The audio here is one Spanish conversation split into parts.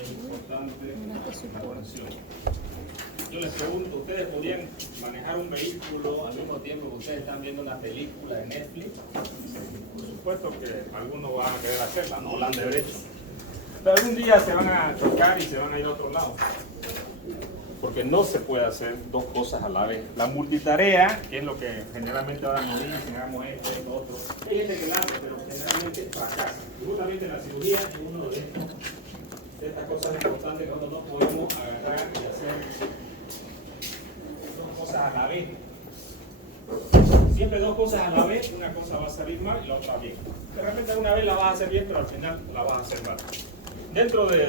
Es importante la colaboración. Yo les pregunto, ¿ustedes podrían manejar un vehículo al mismo tiempo que ustedes están viendo una película de Netflix? Por supuesto que algunos van a querer hacerla, no la han de haber hecho. Pero algún día se van a chocar y se van a ir a otro lado. Porque no se puede hacer dos cosas a la vez. La multitarea, que es lo que generalmente ahora nos dicen, hagamos esto, esto, otro. Hay gente que la hace, pero generalmente fracasa. Y justamente la cirugía es uno de estas cosas importantes que nosotros no podemos agarrar y hacer dos cosas a la vez. Siempre dos cosas a la vez, una cosa va a salir mal y la otra bien. De repente una vez la vas a hacer bien, pero al final la vas a hacer mal. Dentro de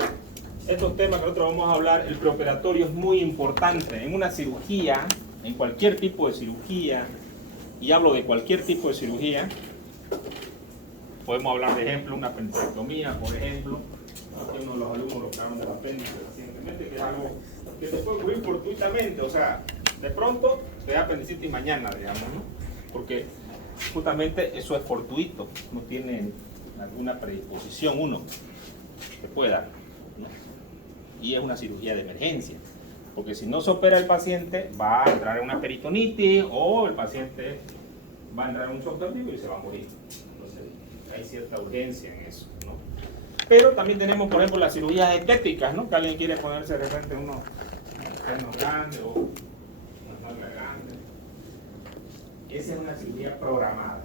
estos temas que nosotros vamos a hablar, el preoperatorio es muy importante. En una cirugía, en cualquier tipo de cirugía, y hablo de cualquier tipo de cirugía, podemos hablar de ejemplo, una apendicectomía, por ejemplo, que uno de los alumnos lo operaron del apéndice recientemente, que es algo que te puede ocurrir fortuitamente, o sea, de pronto te da apendicitis mañana, digamos, ¿no? Porque justamente eso es fortuito, no tiene alguna predisposición uno, te puede dar, ¿no? Y es una cirugía de emergencia, porque si no se opera el paciente va a entrar en una peritonitis o el paciente va a entrar en un shock térmico y se va a morir. Entonces hay cierta urgencia en eso, ¿no? Pero también tenemos, por ejemplo, las cirugías estéticas, ¿no? Que alguien quiere ponerse de repente unos senos grandes o unas nalgas grandes. Esa es una cirugía programada.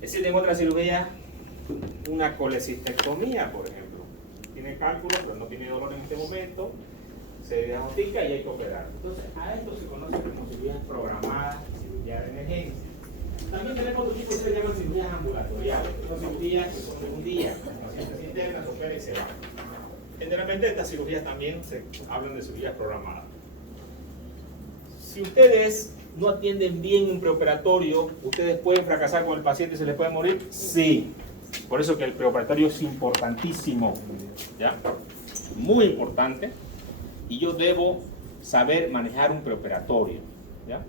Existen otras cirugías, una colecistectomía, por ejemplo. Tiene cálculo, pero no tiene dolor en este momento, se diagnostica y hay que operar. Entonces, a esto se conoce como cirugías programadas, cirugía de emergencia. También tenemos otro tipo que se llaman cirugías ambulatoriales. Son cirugías que son de un día, el paciente se interna, se opera y se va. Generalmente estas cirugías también se hablan de cirugías programadas. Si ustedes no atienden bien un preoperatorio, ¿ustedes pueden fracasar con el paciente y se les puede morir? Sí. Por eso que el preoperatorio es importantísimo, ¿ya? Muy importante. Y yo debo saber manejar un preoperatorio, ¿ya?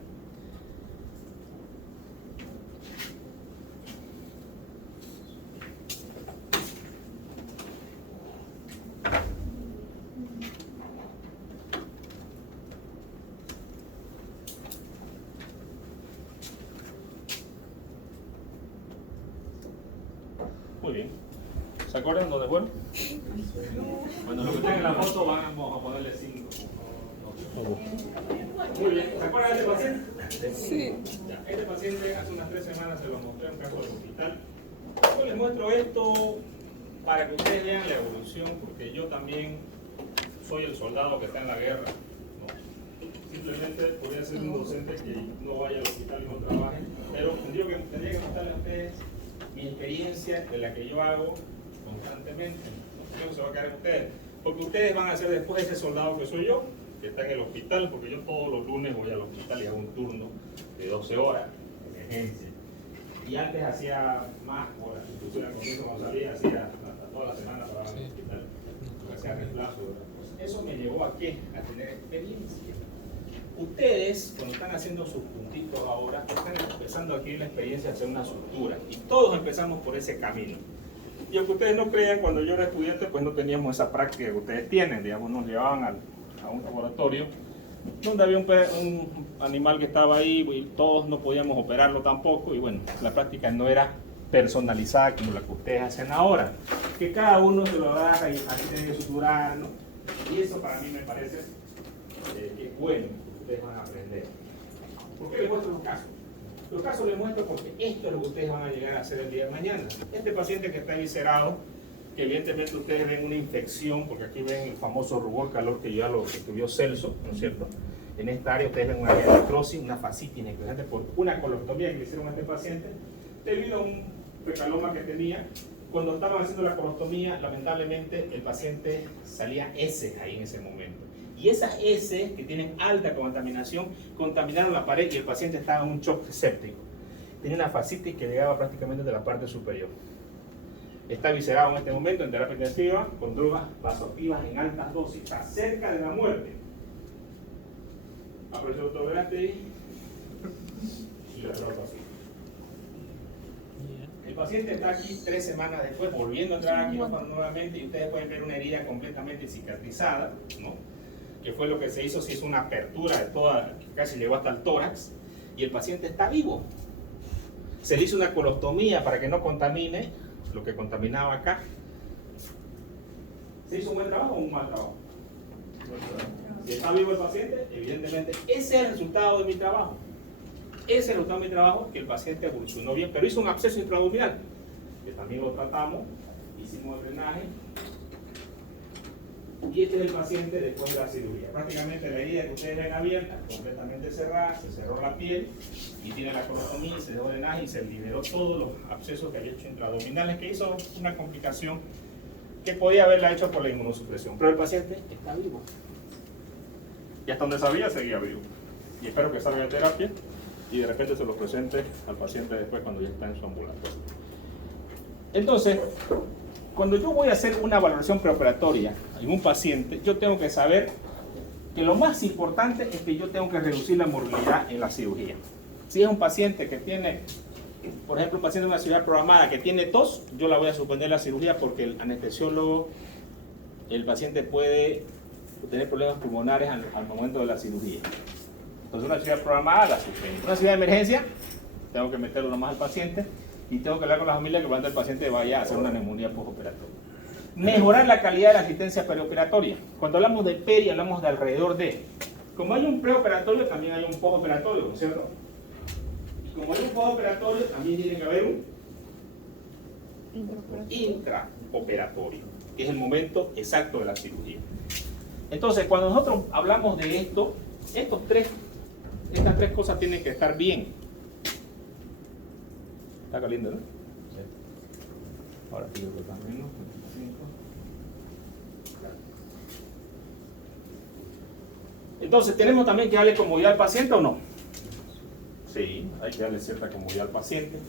Muy bien. ¿Se acuerdan dónde fueron? Bueno, lo que están en la foto vamos a ponerle 5. Muy bien. ¿Se acuerdan de este paciente? Sí. Ya, este paciente hace unas 3 semanas se lo mostré en caso del hospital. Yo les muestro esto para que ustedes vean la evolución, porque yo también soy el soldado que está en la guerra, ¿no? Simplemente podría ser un docente que no vaya al hospital y no trabaje, pero tendría que mostrarles a ustedes mi experiencia de la que yo hago constantemente. No se va a quedar en ustedes, porque ustedes van a ser después ese soldado que soy yo, que está en el hospital, porque yo todos los lunes voy al hospital y hago un turno de 12 horas de emergencia. Y antes hacía más horas, inclusive al comienzo cuando salía hacía hasta toda la semana para el hospital, hacía reemplazo de otras cosas. Eso me llevó a qué? A tener experiencia. Ustedes, cuando están haciendo sus puntitos ahora, están empezando aquí la experiencia de hacer una sutura. Y todos empezamos por ese camino. Y aunque ustedes no crean, cuando yo era estudiante, pues no teníamos esa práctica que ustedes tienen. Digamos, nos llevaban a un laboratorio donde había un animal que estaba ahí y todos no podíamos operarlo tampoco. Y bueno, la práctica no era personalizada como la que ustedes hacen ahora. Que cada uno se lo agarra y así tiene que suturar, ¿no? Y eso para mí me parece que es bueno. Ustedes van a aprender. ¿Por qué les muestro los casos? Los casos les muestro porque esto es lo que ustedes van a llegar a hacer el día de mañana. Este paciente que está viscerado, que evidentemente ustedes ven una infección, porque aquí ven el famoso rubor calor que ya lo estudió Celso, ¿no es cierto? En esta área ustedes ven una área de necrosis, una fascitis necrosante por una colostomía que le hicieron a este paciente debido a un precaloma que tenía. Cuando estaban haciendo la colostomía, lamentablemente el paciente salía heces ahí en ese momento. Y esas heces que tienen alta contaminación contaminaron la pared y el paciente estaba en un shock séptico. Tenía una fascitis que llegaba prácticamente de la parte superior. Está viscerado en este momento en terapia intensiva con drogas vasoactivas en altas dosis. Está cerca de la muerte. Apareció el autogrante y la droga así. El paciente está aquí 3 semanas después, volviendo a entrar al quirófano nuevamente, y ustedes pueden ver una herida completamente cicatrizada, ¿no? Que fue lo que se hizo una apertura de toda, casi llegó hasta el tórax, y el paciente está vivo. Se le hizo una colostomía para que no contamine lo que contaminaba acá. ¿Se hizo un buen trabajo o un mal trabajo? Si está vivo el paciente, evidentemente ese es el resultado de mi trabajo. Ese es el resultado de mi trabajo, que el paciente evolucionó bien, pero hizo un absceso intraabdominal, que también lo tratamos, hicimos el drenaje. Y este es el paciente después de la cirugía. Prácticamente la herida que ustedes ven abierta, completamente cerrada, se cerró la piel y tiene la colostomía, se dejó drenaje y se liberó todos los abscesos que había hecho intraabdominales, que hizo una complicación que podía haberla hecho por la inmunosupresión. Pero el paciente está vivo. Y hasta donde sabía, seguía vivo. Y espero que salga de terapia y de repente se lo presente al paciente después cuando ya está en su ambulatorio. Entonces, cuando yo voy a hacer una valoración preoperatoria en un paciente, yo tengo que saber que lo más importante es que yo tengo que reducir la morbilidad en la cirugía. Si es un paciente que tiene, por ejemplo, un paciente de una cirugía programada que tiene tos, yo la voy a suspender la cirugía porque el anestesiólogo, el paciente puede tener problemas pulmonares al momento de la cirugía. Entonces una cirugía programada la suspendo. Una cirugía de emergencia, tengo que meterlo nomás al paciente y tengo que hablar con la familia que cuando el paciente vaya a hacer una neumonía postoperatoria. Mejorar la calidad de la asistencia perioperatoria. Cuando hablamos de peri, hablamos de alrededor de. Como hay un preoperatorio, también hay un postoperatorio, ¿no es cierto? Y como hay un postoperatorio, también tiene que haber un intraoperatorio, que es el momento exacto de la cirugía. Entonces, cuando nosotros hablamos de esto, estas tres cosas tienen que estar bien. Está caliente, ¿no? Sí. Ahora sí, lo también, ¿no? Entonces, ¿tenemos también que darle comodidad al paciente o no? Sí, hay que darle cierta comodidad al paciente.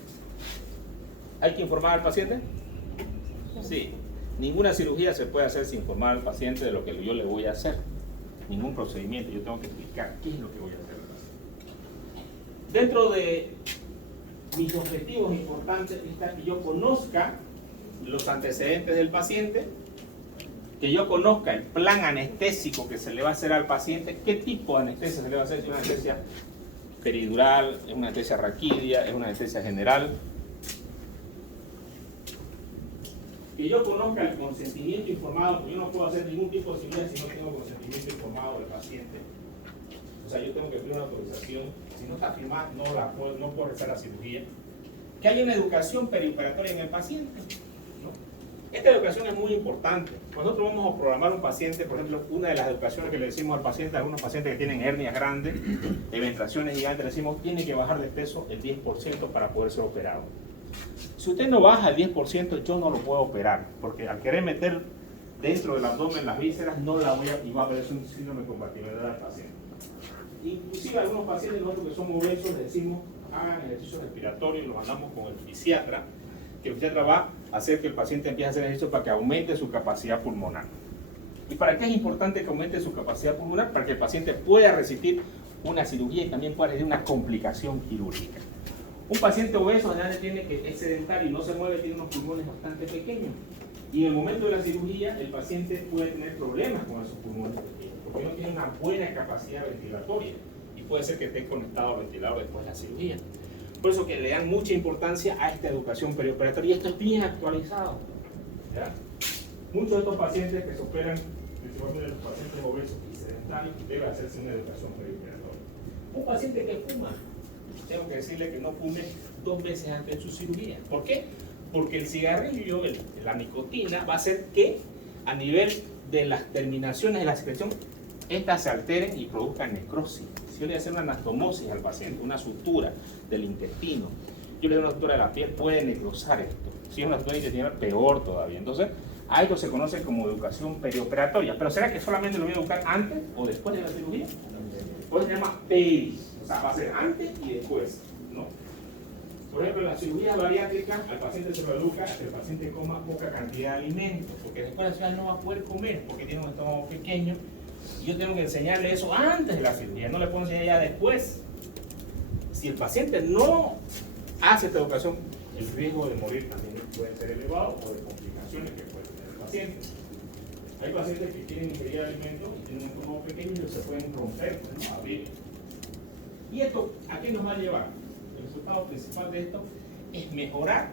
¿Hay que informar al paciente? Sí. Ninguna cirugía se puede hacer sin informar al paciente de lo que yo le voy a hacer. Ningún procedimiento, yo tengo que explicar qué es lo que voy a hacer al paciente. Dentro de mis objetivos importantes está que yo conozca los antecedentes del paciente, que yo conozca el plan anestésico que se le va a hacer al paciente, qué tipo de anestesia se le va a hacer, si es una anestesia peridural, es una anestesia raquídea, es una anestesia general. Que yo conozca el consentimiento informado, porque yo no puedo hacer ningún tipo de cirugía si no tengo consentimiento informado del paciente. O sea, yo tengo que pedir una autorización. Si no está firmada, no puedo realizar la cirugía. Que haya una educación perioperatoria en el paciente, ¿no? Esta educación es muy importante. Cuando nosotros vamos a programar un paciente, por ejemplo, una de las educaciones que le decimos al paciente, a algunos pacientes que tienen hernias grandes, eventraciones gigantes, le decimos, tiene que bajar de peso el 10% para poder ser operado. Si usted no baja el 10%, yo no lo puedo operar, porque al querer meter dentro del abdomen las vísceras, no la voy a, y va a aparecer un síndrome de compatibilidad al paciente. Inclusive a algunos pacientes nosotros que somos obesos les decimos, hagan ejercicios respiratorios y los mandamos con el fisiatra, que el fisiatra va a hacer que el paciente empiece a hacer ejercicio para que aumente su capacidad pulmonar. ¿Y para qué es importante que aumente su capacidad pulmonar? Para que el paciente pueda resistir una cirugía y también pueda resistir una complicación quirúrgica. Un paciente obeso es sedentario y no se mueve, tiene unos pulmones bastante pequeños. Y en el momento de la cirugía, el paciente puede tener problemas con esos pulmones pequeños, porque no tiene una buena capacidad ventilatoria y puede ser que esté conectado al ventilador después de la cirugía. Por eso que le dan mucha importancia a esta educación perioperatoria, y esto es bien actualizado, ¿ya? Muchos de estos pacientes que se operan, principalmente los pacientes obesos y sedentarios, debe hacerse una educación perioperatoria. Un paciente que fuma, tengo que decirle que no fume 2 veces antes de su cirugía. ¿Por qué? Porque el cigarrillo, la nicotina, va a hacer que a nivel de las terminaciones de la secreción, estas se alteren y produzcan necrosis. Si yo le voy a hacer una anastomosis al paciente, una sutura del intestino, yo le doy una sutura de la piel, puede necrosar esto. Si es una sutura intestinal, peor todavía. Entonces, a esto se conoce como educación perioperatoria. Pero ¿será que solamente lo voy a educar antes o después de la cirugía? Pues se llama peri. O sea, va a ser antes y después, ¿no? Por ejemplo, en la cirugía bariátrica, al paciente se lo educa que el paciente coma poca cantidad de alimentos, porque después de la cirugía no va a poder comer, porque tiene un estómago pequeño. Y yo tengo que enseñarle eso antes de la cirugía, no le puedo enseñar ya después. Si el paciente no hace esta educación el riesgo de morir también puede ser elevado o de complicaciones que puede tener el paciente. Hay pacientes que quieren ingerir alimentos y tienen un estómago pequeño y se pueden romper, ¿no? Abrir. ¿Y esto a qué nos va a llevar? El resultado principal de esto es mejorar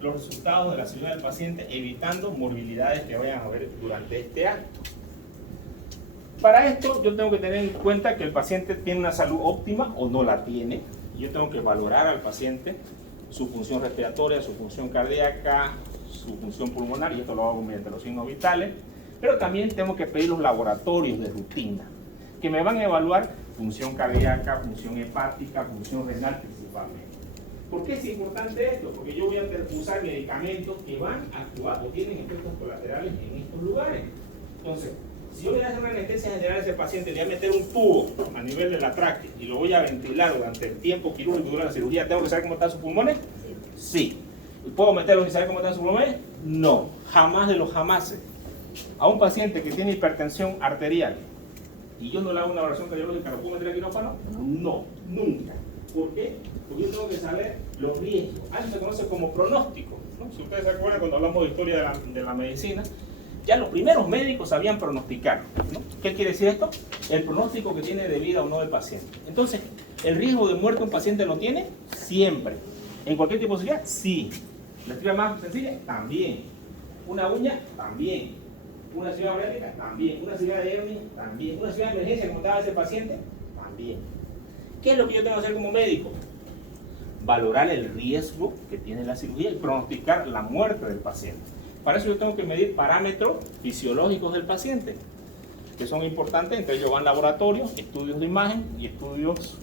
los resultados de la cirugía del paciente, evitando morbilidades que vayan a haber durante este acto. Para esto yo tengo que tener en cuenta que el paciente tiene una salud óptima o no la tiene. Yo tengo que valorar al paciente su función respiratoria, su función cardíaca, su función pulmonar, y esto lo hago mediante los signos vitales. Pero también tengo que pedir los laboratorios de rutina, que me van a evaluar función cardíaca, función hepática, función renal principalmente. ¿Por qué es importante esto? Porque yo voy a usar medicamentos que van a actuar o tienen efectos colaterales en estos lugares. Entonces, si yo le voy a hacer una anestesia general a ese paciente, le voy a meter un tubo a nivel de la tráquea y lo voy a ventilar durante el tiempo quirúrgico que dura la cirugía, ¿tengo que saber cómo están sus pulmones? Sí. ¿Puedo meterlo sin saber cómo están sus pulmones? No. Jamás de los jamases. A un paciente que tiene hipertensión arterial y yo no le hago una evaluación cardiológica, ¿lo puedo meter al quirófano? No, nunca. ¿Por qué? Porque yo tengo que saber los riesgos. Eso se conoce como pronóstico, ¿no? Si ustedes se acuerdan cuando hablamos de historia de la medicina, ya los primeros médicos sabían pronosticar, ¿no? ¿Qué quiere decir esto? El pronóstico que tiene de vida o no del paciente. Entonces, ¿el riesgo de muerte un paciente lo tiene? Siempre. ¿En cualquier tipo de cirugía? Sí. ¿La cirugía más sencilla? También. ¿Una uña? También. ¿Una cirugía bariátrica? También. ¿Una cirugía de hernia? También. ¿Una cirugía de emergencia como estaba ese paciente? También. ¿Qué es lo que yo tengo que hacer como médico? Valorar el riesgo que tiene la cirugía y pronosticar la muerte del paciente. Para eso yo tengo que medir parámetros fisiológicos del paciente, que son importantes. Entre ellos van laboratorios, estudios de imagen y estudios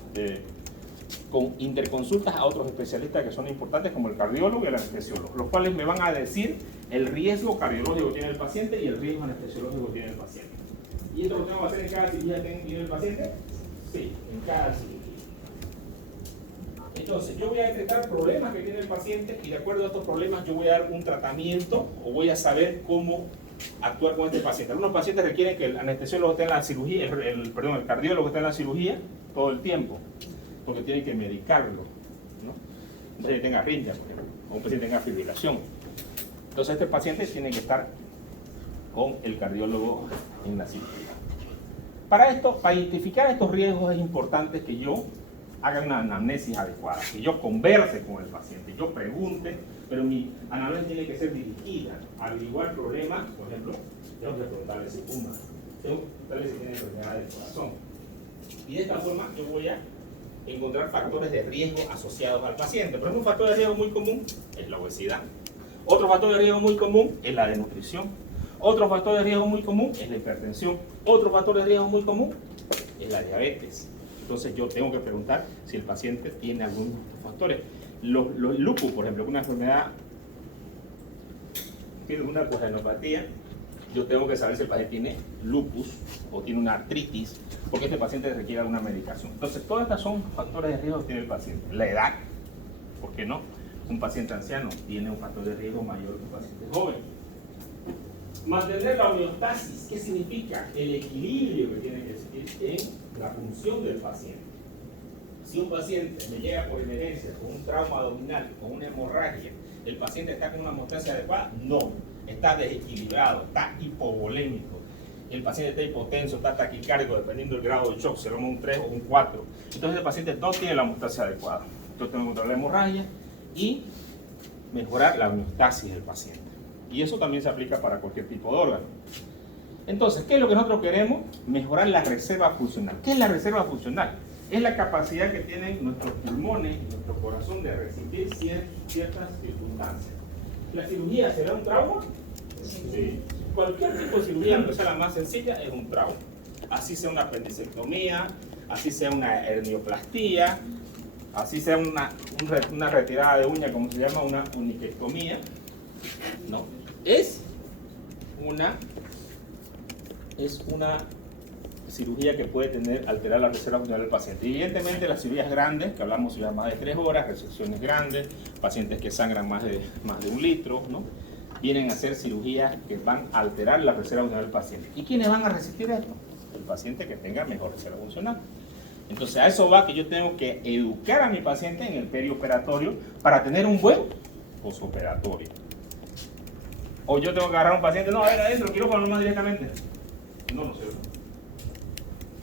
con interconsultas a otros especialistas que son importantes, como el cardiólogo y el anestesiólogo, los cuales me van a decir el riesgo cardiológico que tiene el paciente y el riesgo anestesiológico que tiene el paciente. ¿Y esto lo tengo que hacer en cada cirugía que tiene el paciente? Sí, en cada cirugía. Entonces, yo voy a detectar problemas que tiene el paciente y de acuerdo a estos problemas yo voy a dar un tratamiento o voy a saber cómo actuar con este paciente. Algunos pacientes requieren que el anestesiólogo esté en la cirugía, el cardiólogo esté en la cirugía todo el tiempo, porque tienen que medicarlo, ¿no? Un paciente tenga arritmia, por ejemplo, o un paciente tenga fibrilación. Entonces, este paciente tiene que estar con el cardiólogo en la cirugía. Para esto, para identificar estos riesgos es importante que yo haga una anamnesis adecuada, que yo converse con el paciente, yo pregunte, pero mi anamnesis tiene que ser dirigida a averiguar problemas. Por ejemplo, tengo que preguntarle si fuma, tengo que preguntarle si tiene enfermedad del corazón. Y de esta forma yo voy a encontrar factores de riesgo asociados al paciente. Por ejemplo, un factor de riesgo muy común es la obesidad. Otro factor de riesgo muy común es la desnutrición. Otro factor de riesgo muy común es la hipertensión. Otro factor de riesgo muy común es la diabetes. Entonces yo tengo que preguntar si el paciente tiene algunos factores. Los lupus, por ejemplo, una enfermedad, tiene una coagulopatía, yo tengo que saber si el paciente tiene lupus o tiene una artritis, porque este paciente requiere alguna medicación. Entonces todas estas son factores de riesgo que tiene el paciente. La edad, ¿por qué no? Un paciente anciano tiene un factor de riesgo mayor que un paciente joven. Mantener la homeostasis, ¿qué significa? El equilibrio que tiene que existir en la función del paciente. Si un paciente me llega por emergencia con un trauma abdominal, con una hemorragia, ¿el paciente está con una homeostasis adecuada? No, está desequilibrado, está hipovolémico. El paciente está hipotenso, está taquicárdico, dependiendo del grado de shock, será un 3 o un 4. Entonces el paciente no tiene la homeostasis adecuada. Entonces tengo que controlar la hemorragia y mejorar la homeostasis del paciente. Y eso también se aplica para cualquier tipo de órgano. Entonces, ¿qué es lo que nosotros queremos? Mejorar la reserva funcional. ¿Qué es la reserva funcional? Es la capacidad que tienen nuestros pulmones y nuestro corazón de resistir ciertas circunstancias. ¿La cirugía será un trauma? Sí. Cualquier tipo de cirugía, aunque sea la más sencilla, es un trauma. Así sea una apendicectomía, así sea una hernioplastía, así sea una retirada de uña, como se llama una oniquectomía, ¿no? Es una cirugía que puede alterar la reserva funcional del paciente. Evidentemente las cirugías grandes, que hablamos de más de 3 horas, resecciones grandes, pacientes que sangran más de 1 litro, ¿no? Vienen a hacer cirugías que van a alterar la reserva funcional del paciente. ¿Y quiénes van a resistir esto? El paciente que tenga mejor reserva funcional. Entonces a eso va que yo tengo que educar a mi paciente en el perioperatorio para tener un buen posoperatorio. O yo tengo que agarrar a un paciente, no, a ver, adentro, quirófano más directamente. No sé.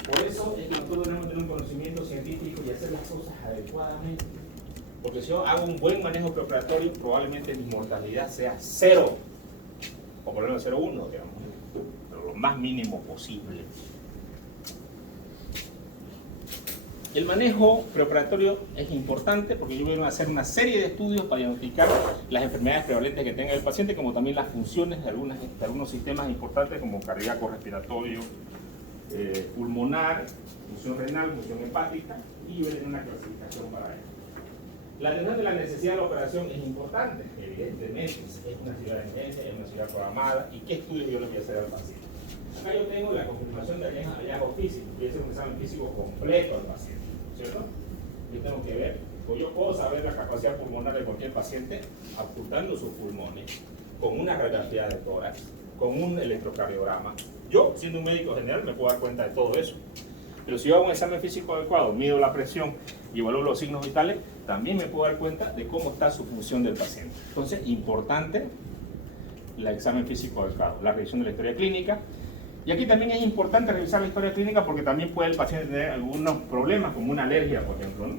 Por eso es que nosotros tenemos que tener un conocimiento científico y hacer las cosas adecuadamente. Porque si yo hago un buen manejo preoperatorio, probablemente mi mortalidad sea 0. O por lo menos 0,1, digamos. Pero lo más mínimo posible. El manejo preoperatorio es importante porque yo voy a hacer una serie de estudios para diagnosticar las enfermedades prevalentes que tenga el paciente, como también las funciones de algunos sistemas importantes como cardíaco, respiratorio, pulmonar, función renal, función hepática, y ver una clasificación para ello. La atención de la necesidad de la operación es importante, evidentemente, es una ciudad de emergencia, es una ciudad programada, y qué estudios yo le voy a hacer al paciente. Acá yo tengo la confirmación de hallazgo físico, voy a hacer un examen físico completo al paciente, ¿cierto? Yo tengo que ver, o yo puedo saber la capacidad pulmonar de cualquier paciente ocultando sus pulmones, con una radiografía de tórax, con un electrocardiograma. Yo, siendo un médico general, me puedo dar cuenta de todo eso. Pero si yo hago un examen físico adecuado, mido la presión y evalúo los signos vitales, también me puedo dar cuenta de cómo está su función del paciente. Entonces, importante el examen físico adecuado, la revisión de la historia clínica. Y aquí también es importante revisar la historia clínica porque también puede el paciente tener algunos problemas, como una alergia, por ejemplo, ¿no?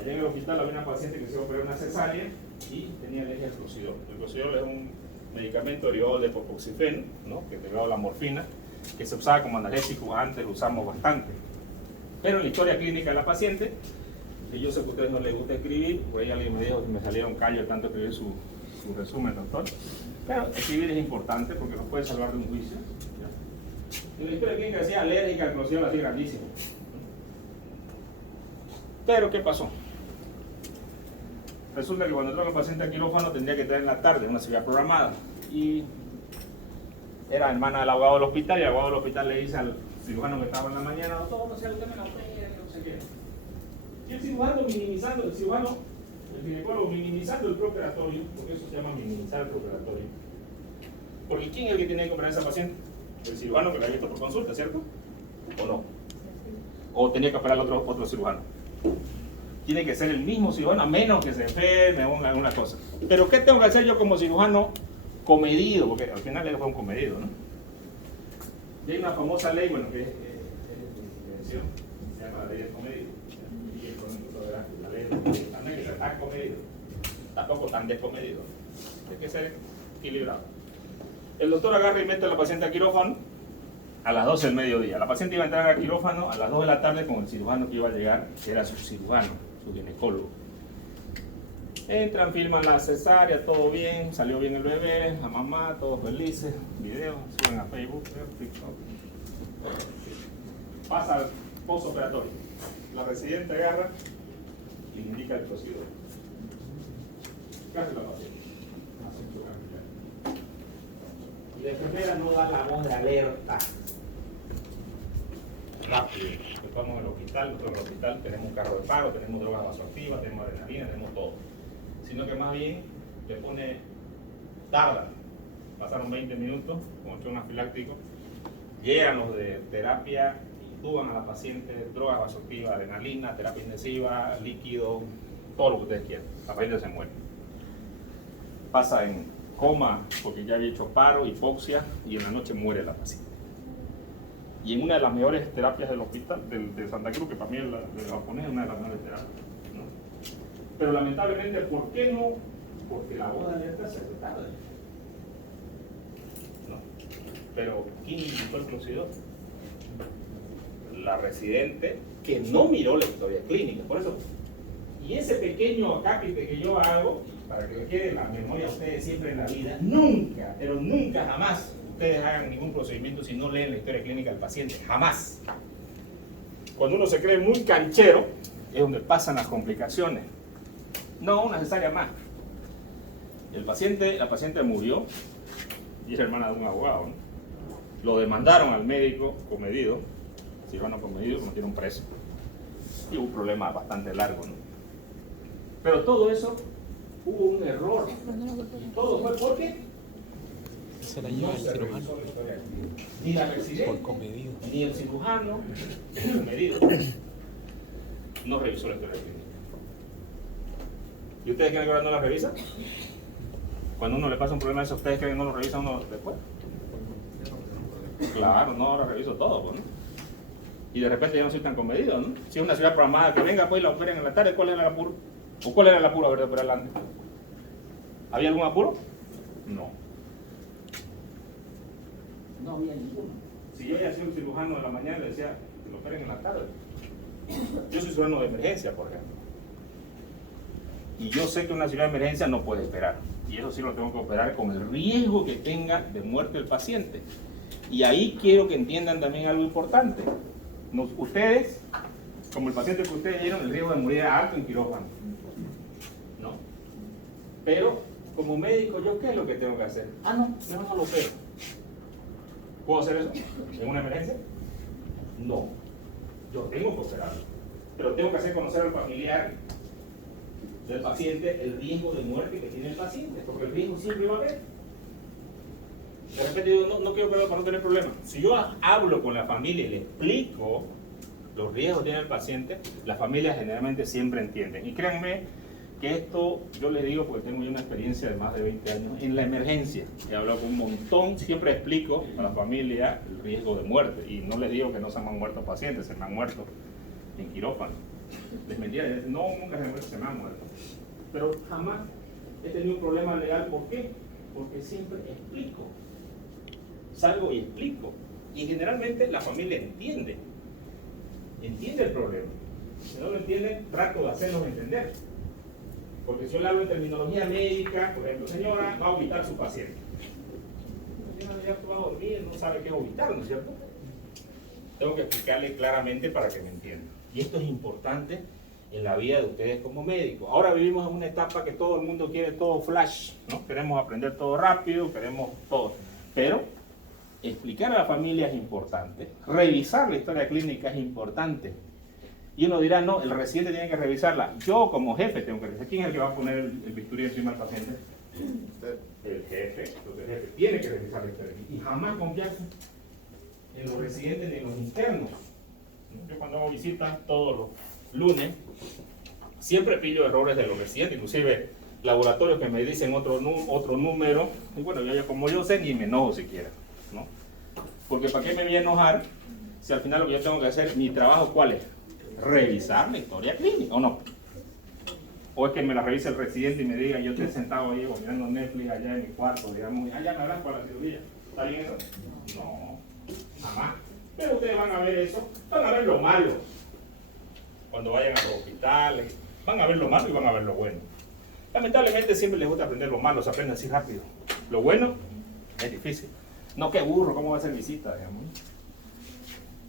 Allá en el hospital había una paciente que se iba a operar una cesárea y tenía alergia al clocidol. El clocidol es un medicamento derivado de popoxifeno, ¿no? Que es derivado de la morfina, que se usaba como analgésico, antes lo usamos bastante. Pero en la historia clínica de la paciente, que yo sé que a ustedes no les gusta escribir, por ahí alguien me dijo que me salía un callo de tanto escribir su resumen, doctor. Pero escribir es importante porque nos puede salvar de un juicio. ¿Ya? En la historia clínica decía alérgica al clocidol, así grandísimo. Pero ¿qué pasó? Resulta que cuando trajo el paciente al quirófano tendría que estar en la tarde, una cirugía programada. Y era hermana del abogado del hospital, y el abogado del hospital le dice al cirujano que estaba en la mañana, doctor, no sé, usted me la opera, no sé qué. Y el cirujano minimizando, el ginecólogo minimizando el preoperatorio, porque eso se llama minimizar el preoperatorio. Porque ¿quién es el que tiene que operar a esa paciente? El cirujano que la ha visto por consulta, ¿cierto? ¿O no? ¿O tenía que operar otro cirujano? Tiene que ser el mismo cirujano, a menos que se enferme o alguna cosa. Pero ¿qué tengo que hacer yo como cirujano comedido? Porque al final él fue un comedido, ¿no? Y hay una famosa ley, bueno, que es prevención, se llama la ley del comedido. Y el conjunto de la ley del comedido. No hay que ser tan comedido, tampoco tan descomedido. Hay que ser equilibrado. El doctor agarra y mete a la paciente al quirófano a las 12 del mediodía. La paciente iba a entrar al quirófano a las 2 de la tarde con el cirujano que iba a llegar, que era su cirujano, su ginecólogo. Entran, filman la cesárea, todo bien, salió bien el bebé, la mamá, todos felices, videos, suben a Facebook, TikTok. Pasa al postoperatorio. La residente agarra y le indica el clocidol. ¿Qué hace la paciente? Y la enfermera no da la voz de alerta. Rápido. Después vamos al hospital, nosotros en el hospital tenemos un carro de paro, tenemos drogas vasoactivas, tenemos adrenalina, tenemos todo. Sino que más bien le pone, tarda, pasaron 20 minutos con el anafiláctico, llegan los de terapia, intuban a la paciente, drogas vasoactivas, adrenalina, terapia intensiva, líquido, todo lo que ustedes quieran. La paciente se muere. Pasa en coma porque ya había hecho paro, hipoxia, y en la noche muere la paciente. Y en una de las mejores terapias del hospital, de Santa Cruz, que para mí es de japonés, una de las mejores terapias, ¿no? Pero lamentablemente, ¿por qué no? Porque la voz de alerta se hace tarde, ¿no? Pero ¿quién indicó el clocidol? La residente que no miró la historia clínica. Por eso, y ese pequeño acápite que yo hago, para que le quede en la memoria a ustedes siempre en la vida, nunca, pero nunca jamás ustedes hagan ningún procedimiento si no leen la historia clínica del paciente, jamás. Cuando uno se cree muy canchero, es donde pasan las complicaciones. No, una cesárea más. La paciente murió y es hermana de un abogado, ¿no? Lo demandaron al médico comedido, cirujano comedido, lo metieron preso. Y hubo un problema bastante largo, ¿no? Pero todo eso, hubo un error. Y todo fue porque se la lleva el cirujano ni la residente, por comedido, ni el cirujano, comedido, no revisó la historia clínica. ¿Y ustedes creen que ahora no la revisan? Cuando uno le pasa un problema de eso, ¿ustedes creen que no lo revisa uno después? Claro, no, ahora reviso todo, pues, ¿no? Y de repente ya no soy tan comedido, ¿no? Si es una ciudad programada que venga, pues y la operen en la tarde, ¿cuál era el apuro? ¿O cuál era el apuro a ver de operar antes? ¿Había algún apuro? No. No había ninguno. Si yo ya soy un cirujano de la mañana, le decía que lo operen en la tarde. Yo soy cirujano de emergencia, por ejemplo. Y yo sé que una ciudad de emergencia no puede esperar. Y eso sí lo tengo que operar con el riesgo que tenga de muerte el paciente. Y ahí quiero que entiendan también algo importante. Ustedes, como el paciente que ustedes dieron, el riesgo de morir era alto en quirófano. ¿No? Pero, como médico, ¿yo qué es lo que tengo que hacer? Ah, no, yo no lo opero. ¿Puedo hacer eso en una emergencia? No. Yo tengo que operarlo. Pero tengo que hacer conocer al familiar del paciente el riesgo de muerte que tiene el paciente, porque el riesgo siempre va a haber. De repente digo, no quiero operar para no tener problemas. Si yo hablo con la familia y le explico los riesgos que tiene el paciente, las familias generalmente siempre entienden. Y créanme que esto yo les digo porque tengo ya una experiencia de más de 20 años en la emergencia. He hablado con un montón, siempre explico a la familia el riesgo de muerte. Y no les digo que no se me han muerto pacientes, se me han muerto en quirófano. Les mentira, no, nunca se me han muerto, se me han muerto. Pero jamás he tenido un problema legal. ¿Por qué? Porque siempre explico. Salgo y explico. Y generalmente la familia entiende el problema. Si no lo entienden, trato de hacerlos entender. Porque si yo le hablo en terminología médica, por ejemplo, señora, va a vomitar su paciente. La señora ya va a dormir, no sabe qué es vomitar, ¿no es cierto? Tengo que explicarle claramente para que me entienda. Y esto es importante en la vida de ustedes como médicos. Ahora vivimos en una etapa que todo el mundo quiere todo flash, ¿no? Queremos aprender todo rápido, queremos todo. Pero explicar a la familia es importante. Revisar la historia clínica es importante. Y uno dirá, no, el residente tiene que revisarla. Yo como jefe tengo que revisar. ¿Quién es el que va a poner el bisturí encima del paciente? El jefe. Entonces el jefe tiene que revisar la historia. Y jamás confiarse en los residentes ni en los internos. Yo cuando hago visitas todos los lunes, siempre pillo errores de los residentes, inclusive laboratorios que me dicen otro número, y bueno, como yo sé, ni me enojo siquiera, ¿no? Porque ¿para qué me voy a enojar si al final lo que yo tengo que hacer, mi trabajo cuál es? Revisar la historia clínica, ¿o no? O es que me la revise el residente y me diga, yo estoy sentado ahí mirando Netflix allá en mi cuarto, digamos, ya me hablas para la cirugía, ¿está bien eso? No, jamás. Pero ustedes van a ver eso, van a ver lo malo. Cuando vayan a los hospitales, van a ver lo malo y van a ver lo bueno. Lamentablemente siempre les gusta aprender lo malo, se aprende así rápido. Lo bueno es difícil. No, qué burro, ¿cómo va a ser visita? Digamos.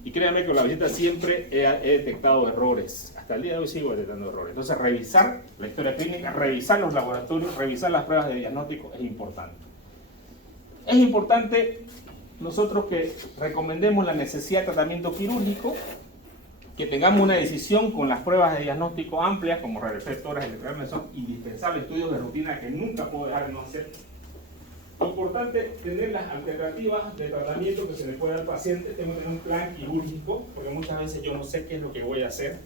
Y créanme que con la visita siempre he detectado errores. Hasta el día de hoy sigo detectando errores. Entonces revisar la historia clínica, revisar los laboratorios, revisar las pruebas de diagnóstico es importante. Es importante nosotros que recomendemos la necesidad de tratamiento quirúrgico, que tengamos una decisión con las pruebas de diagnóstico amplias, como radioreceptores, electrocardiograma, son indispensables estudios de rutina que nunca puedo dejar de no hacer. Importante tener las alternativas de tratamiento que se le puede dar al paciente. Tengo que tener un plan quirúrgico, porque muchas veces yo no sé qué es lo que voy a hacer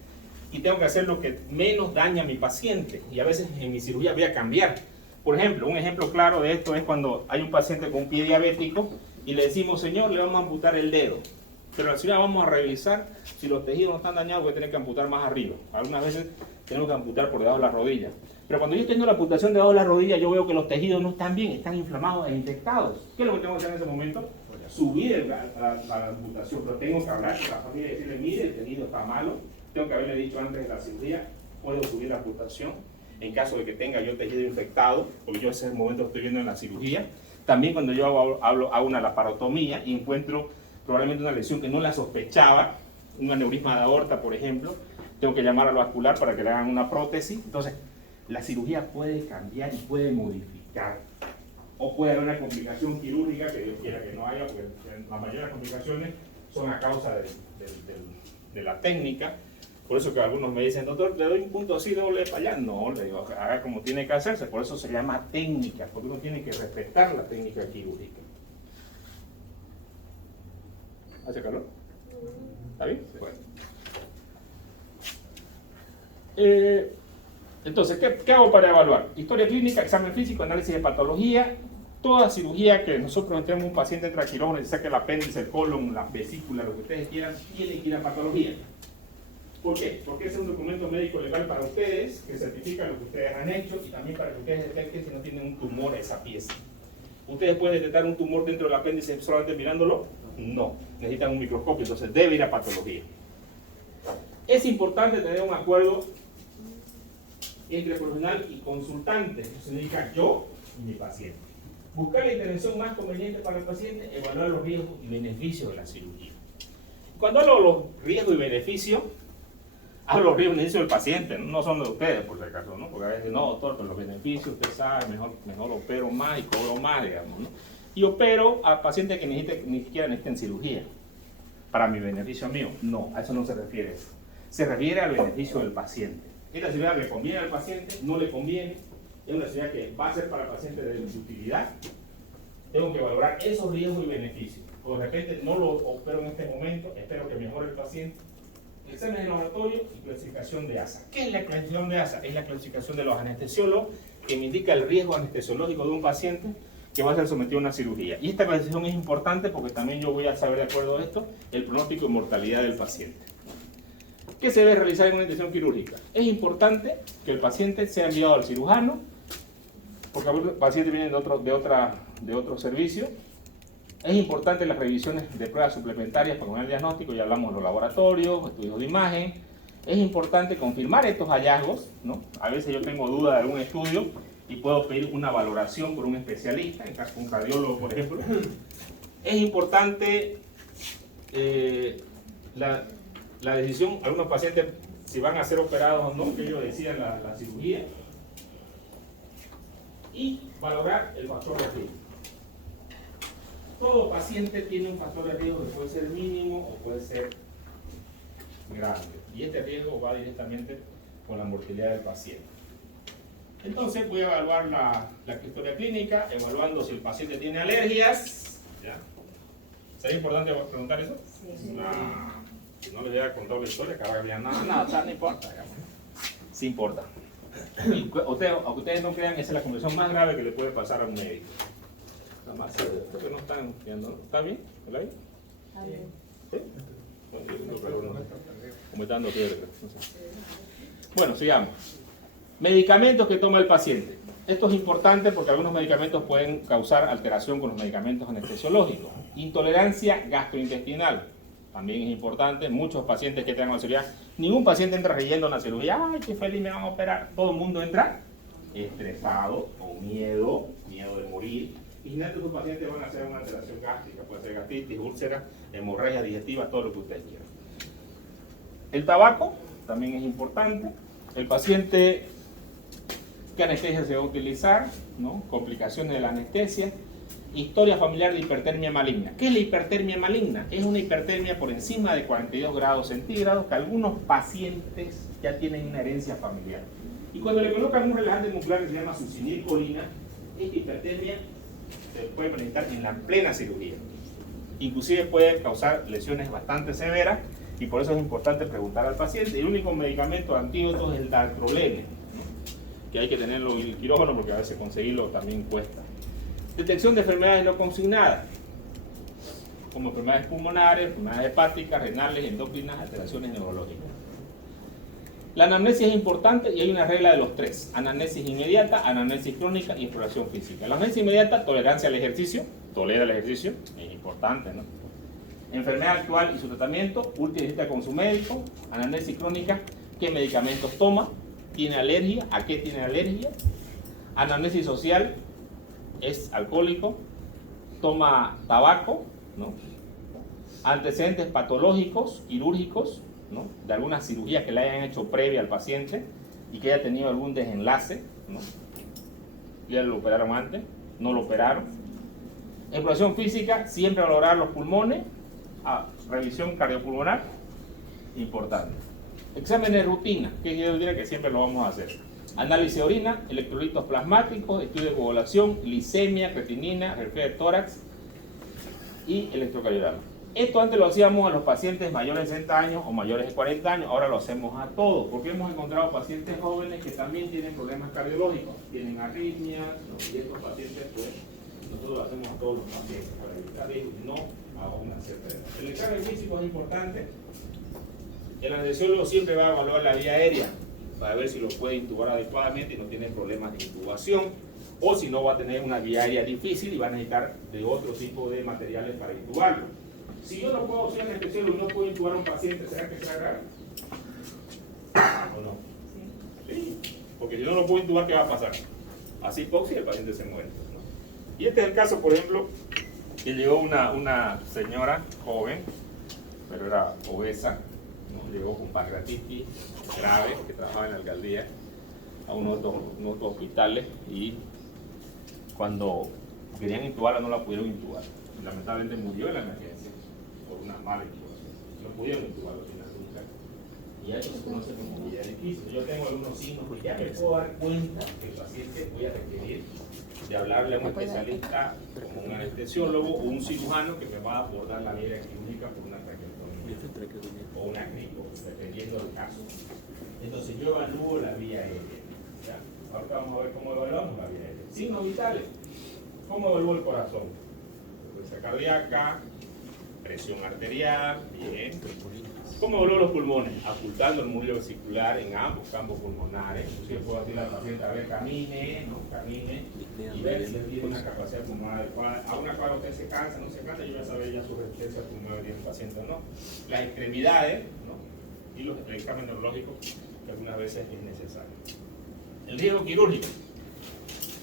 y tengo que hacer lo que menos daña a mi paciente, y a veces en mi cirugía voy a cambiar. Por ejemplo, un ejemplo claro de esto es cuando hay un paciente con un pie diabético y le decimos, señor, le vamos a amputar el dedo, pero al final vamos a revisar si los tejidos no están dañados, voy a tener que amputar más arriba. Algunas veces tenemos que amputar por debajo de la rodilla. Pero cuando yo tengo la amputación debajo de la rodilla, yo veo que los tejidos no están bien, están inflamados e infectados. ¿Qué es lo que tengo que hacer en ese momento? Subir la amputación, pero tengo que hablar con la familia y decirle, mire, el tejido está malo, tengo que haberle dicho antes de la cirugía, puedo subir la amputación en caso de que tenga yo tejido infectado, porque yo en ese momento estoy viendo en la cirugía. También cuando yo hago una laparotomía y encuentro probablemente una lesión que no la sospechaba, un aneurisma de aorta, por ejemplo, tengo que llamar al vascular para que le hagan una prótesis. Entonces, la cirugía puede cambiar y puede modificar. O puede haber una complicación quirúrgica que Dios quiera que no haya, porque la mayoría de las complicaciones son a causa de la técnica. Por eso que algunos me dicen, doctor, le doy un punto así, doble para allá. No, le digo, haga como tiene que hacerse. Por eso se llama técnica, porque uno tiene que respetar la técnica quirúrgica. ¿Hace calor? ¿Está bien? Bueno. Entonces, ¿qué hago para evaluar? Historia clínica, examen físico, análisis de patología. Toda cirugía que nosotros entremos un paciente entre quirófano y se saque el apéndice, el colon, la vesícula, lo que ustedes quieran, tiene que ir a patología. ¿Por qué? Porque ese es un documento médico legal para ustedes, que certifica lo que ustedes han hecho y también para que ustedes detecten si no tienen un tumor esa pieza. ¿Ustedes pueden detectar un tumor dentro del apéndice solamente mirándolo? No. Necesitan un microscopio, entonces debe ir a patología. Es importante tener un acuerdo entre profesional y consultante. Eso significa yo y mi paciente. Buscar la intervención más conveniente para el paciente, evaluar los riesgos y beneficios de la cirugía. Cuando hablo de los riesgos y beneficios, hablo de los riesgos y beneficios del paciente, no son de ustedes por si acaso, ¿no? Porque a veces no, doctor, pero los beneficios, usted sabe, mejor opero más y cobro más, digamos, ¿no? Y opero a pacientes que ni siquiera necesiten cirugía. Para mi beneficio mío, no, a eso no se refiere eso. Se refiere al beneficio del paciente. Esta cirugía le conviene al paciente, no le conviene, es una cirugía que va a ser para el paciente de utilidad. Tengo que valorar esos riesgos y beneficios. O de repente no lo opero en este momento, espero que mejore el paciente. Examen de laboratorio y clasificación de ASA. ¿Qué es la clasificación de ASA? Es la clasificación de los anestesiólogos que me indica el riesgo anestesiológico de un paciente que va a ser sometido a una cirugía. Y esta clasificación es importante porque también yo voy a saber, de acuerdo a esto, el pronóstico y mortalidad del paciente. ¿Qué se debe realizar en una intervención quirúrgica? Es importante que el paciente sea enviado al cirujano, porque algunos pacientes vienen de otro servicio. Es importante las revisiones de pruebas suplementarias para un diagnóstico, ya hablamos de los laboratorios, estudios de imagen. Es importante confirmar estos hallazgos, ¿no? A veces yo tengo duda de algún estudio y puedo pedir una valoración por un especialista, en caso de un cardiólogo, por ejemplo. Es importante la decisión, algunos pacientes, si van a ser operados o no, que ellos decidan la cirugía. Y valorar el factor de riesgo. Todo paciente tiene un factor de riesgo que puede ser mínimo o puede ser grande. Y este riesgo va directamente con la mortalidad del paciente. Entonces voy a evaluar la historia clínica, evaluando si el paciente tiene alergias. ¿Ya? ¿Sería importante preguntar eso? Sí. Si no les voy a contar la historia, que ahora vean nada, no importa. Digamos. Sí importa. Y aunque ustedes no crean, esa es la condición más grave que le puede pasar a un médico. Nada más, porque no están viendo, ¿no? ¿Está bien? ¿Está bien? Está bien. ¿Sí? Como está dando fiebre, no sé. Bueno, sigamos. Medicamentos que toma el paciente. Esto es importante porque algunos medicamentos pueden causar alteración con los medicamentos anestesiológicos. Intolerancia gastrointestinal. También es importante. Muchos pacientes que tengan una cirugía, ningún paciente entra reyendo una cirugía. ¡Ay, qué feliz, me van a operar! Todo el mundo entra estresado, con miedo de morir. Y generalmente sus pacientes van a hacer una alteración gástrica, puede ser gastritis, úlcera, hemorragia digestiva, todo lo que ustedes quieran. El tabaco también es importante. El paciente, ¿qué anestesia se va a utilizar? ¿No? Complicaciones de la anestesia. Historia familiar de hipertermia maligna. ¿Qué es la hipertermia maligna? Es una hipertermia por encima de 42 grados centígrados que algunos pacientes ya tienen una herencia familiar. Y cuando le colocan un relajante nuclear que se llama succinilcolina, esta hipertermia se puede presentar en la plena cirugía. Inclusive puede causar lesiones bastante severas y por eso es importante preguntar al paciente. El único medicamento antídoto es el daltrolene, ¿no? Que hay que tenerlo en el quirófano porque a veces conseguirlo también cuesta. Detección de enfermedades no consignadas, como enfermedades pulmonares, enfermedades hepáticas, renales, endocrinas, alteraciones neurológicas. La anamnesis es importante y hay una regla de los tres: anamnesis inmediata, anamnesis crónica y exploración física. La anamnesis inmediata, tolerancia al ejercicio, tolera el ejercicio, es importante, ¿no? Enfermedad actual y su tratamiento, última visita con su médico. Anamnesis crónica, qué medicamentos toma, tiene alergia, a qué tiene alergia. Anamnesis social, es alcohólico, toma tabaco, ¿no? Antecedentes patológicos, quirúrgicos, ¿no? De alguna cirugía que le hayan hecho previa al paciente y que haya tenido algún desenlace, ¿no? Ya lo operaron antes, no lo operaron. Exploración física, siempre valorar los pulmones. Revisión cardiopulmonar, importante. Exámenes de rutina, que yo diría que siempre lo vamos a hacer. Análisis de orina, electrolitos plasmáticos, estudio de coagulación, glicemia, creatinina, reflejo de tórax y electrocardiograma. Esto antes lo hacíamos a los pacientes mayores de 60 años o mayores de 40 años, ahora lo hacemos a todos, porque hemos encontrado pacientes jóvenes que también tienen problemas cardiológicos, tienen arritmias, ¿no? Y estos pacientes, pues, nosotros lo hacemos a todos los pacientes para evitar riesgos, no a una cierta edad. El examen físico es importante. El anestesiólogo siempre va a evaluar la vía aérea para ver si lo puede intubar adecuadamente y no tiene problemas de intubación, o si no va a tener una vía aérea difícil y va a necesitar de otro tipo de materiales para intubarlo. Si yo no puedo ser anestesiólogo y no puedo intubar a un paciente, ¿será que será grave? ¿O no? Sí, porque si no lo puedo intubar, ¿qué va a pasar? Así hipoxia y el paciente se muere, ¿no? Y este es el caso, por ejemplo, que llegó una señora joven, pero era obesa, ¿no? Llegó con pancreatitis grave, que trabajaba en la alcaldía, a unos otros hospitales, y cuando querían intubarla no la pudieron intubar. Lamentablemente murió en la emergencia por una mala intubación. No pudieron intubarlo al final nunca. Y eso se conoce como vía difícil. Yo tengo algunos signos que ya me puedo dar cuenta que el paciente voy a requerir de hablarle a un especialista como un anestesiólogo o un cirujano que me va a abordar la vía quirúrgica por una traqueotomía o una cripo, dependiendo del caso. Entonces yo evalúo la vía aérea. ¿Ya? Ahora vamos a ver cómo evaluamos la vía aérea. Signos vitales. ¿Cómo evalúo el corazón? Frecuencia cardíaca, presión arterial, bien. ¿Cómo evalúo los pulmones? Ocultando el músculo vesicular en ambos campos pulmonares. Inclusive puedo decirle al paciente, a ver, camine, ¿no? Camine, y ver si tiene una capacidad pulmonar adecuada. A una cual usted se cansa, no se cansa, yo voy a saber ya su resistencia pulmonar tiene el paciente o no. Las extremidades, ¿no? Y el examen neurológico, que algunas veces es necesario. El riesgo quirúrgico.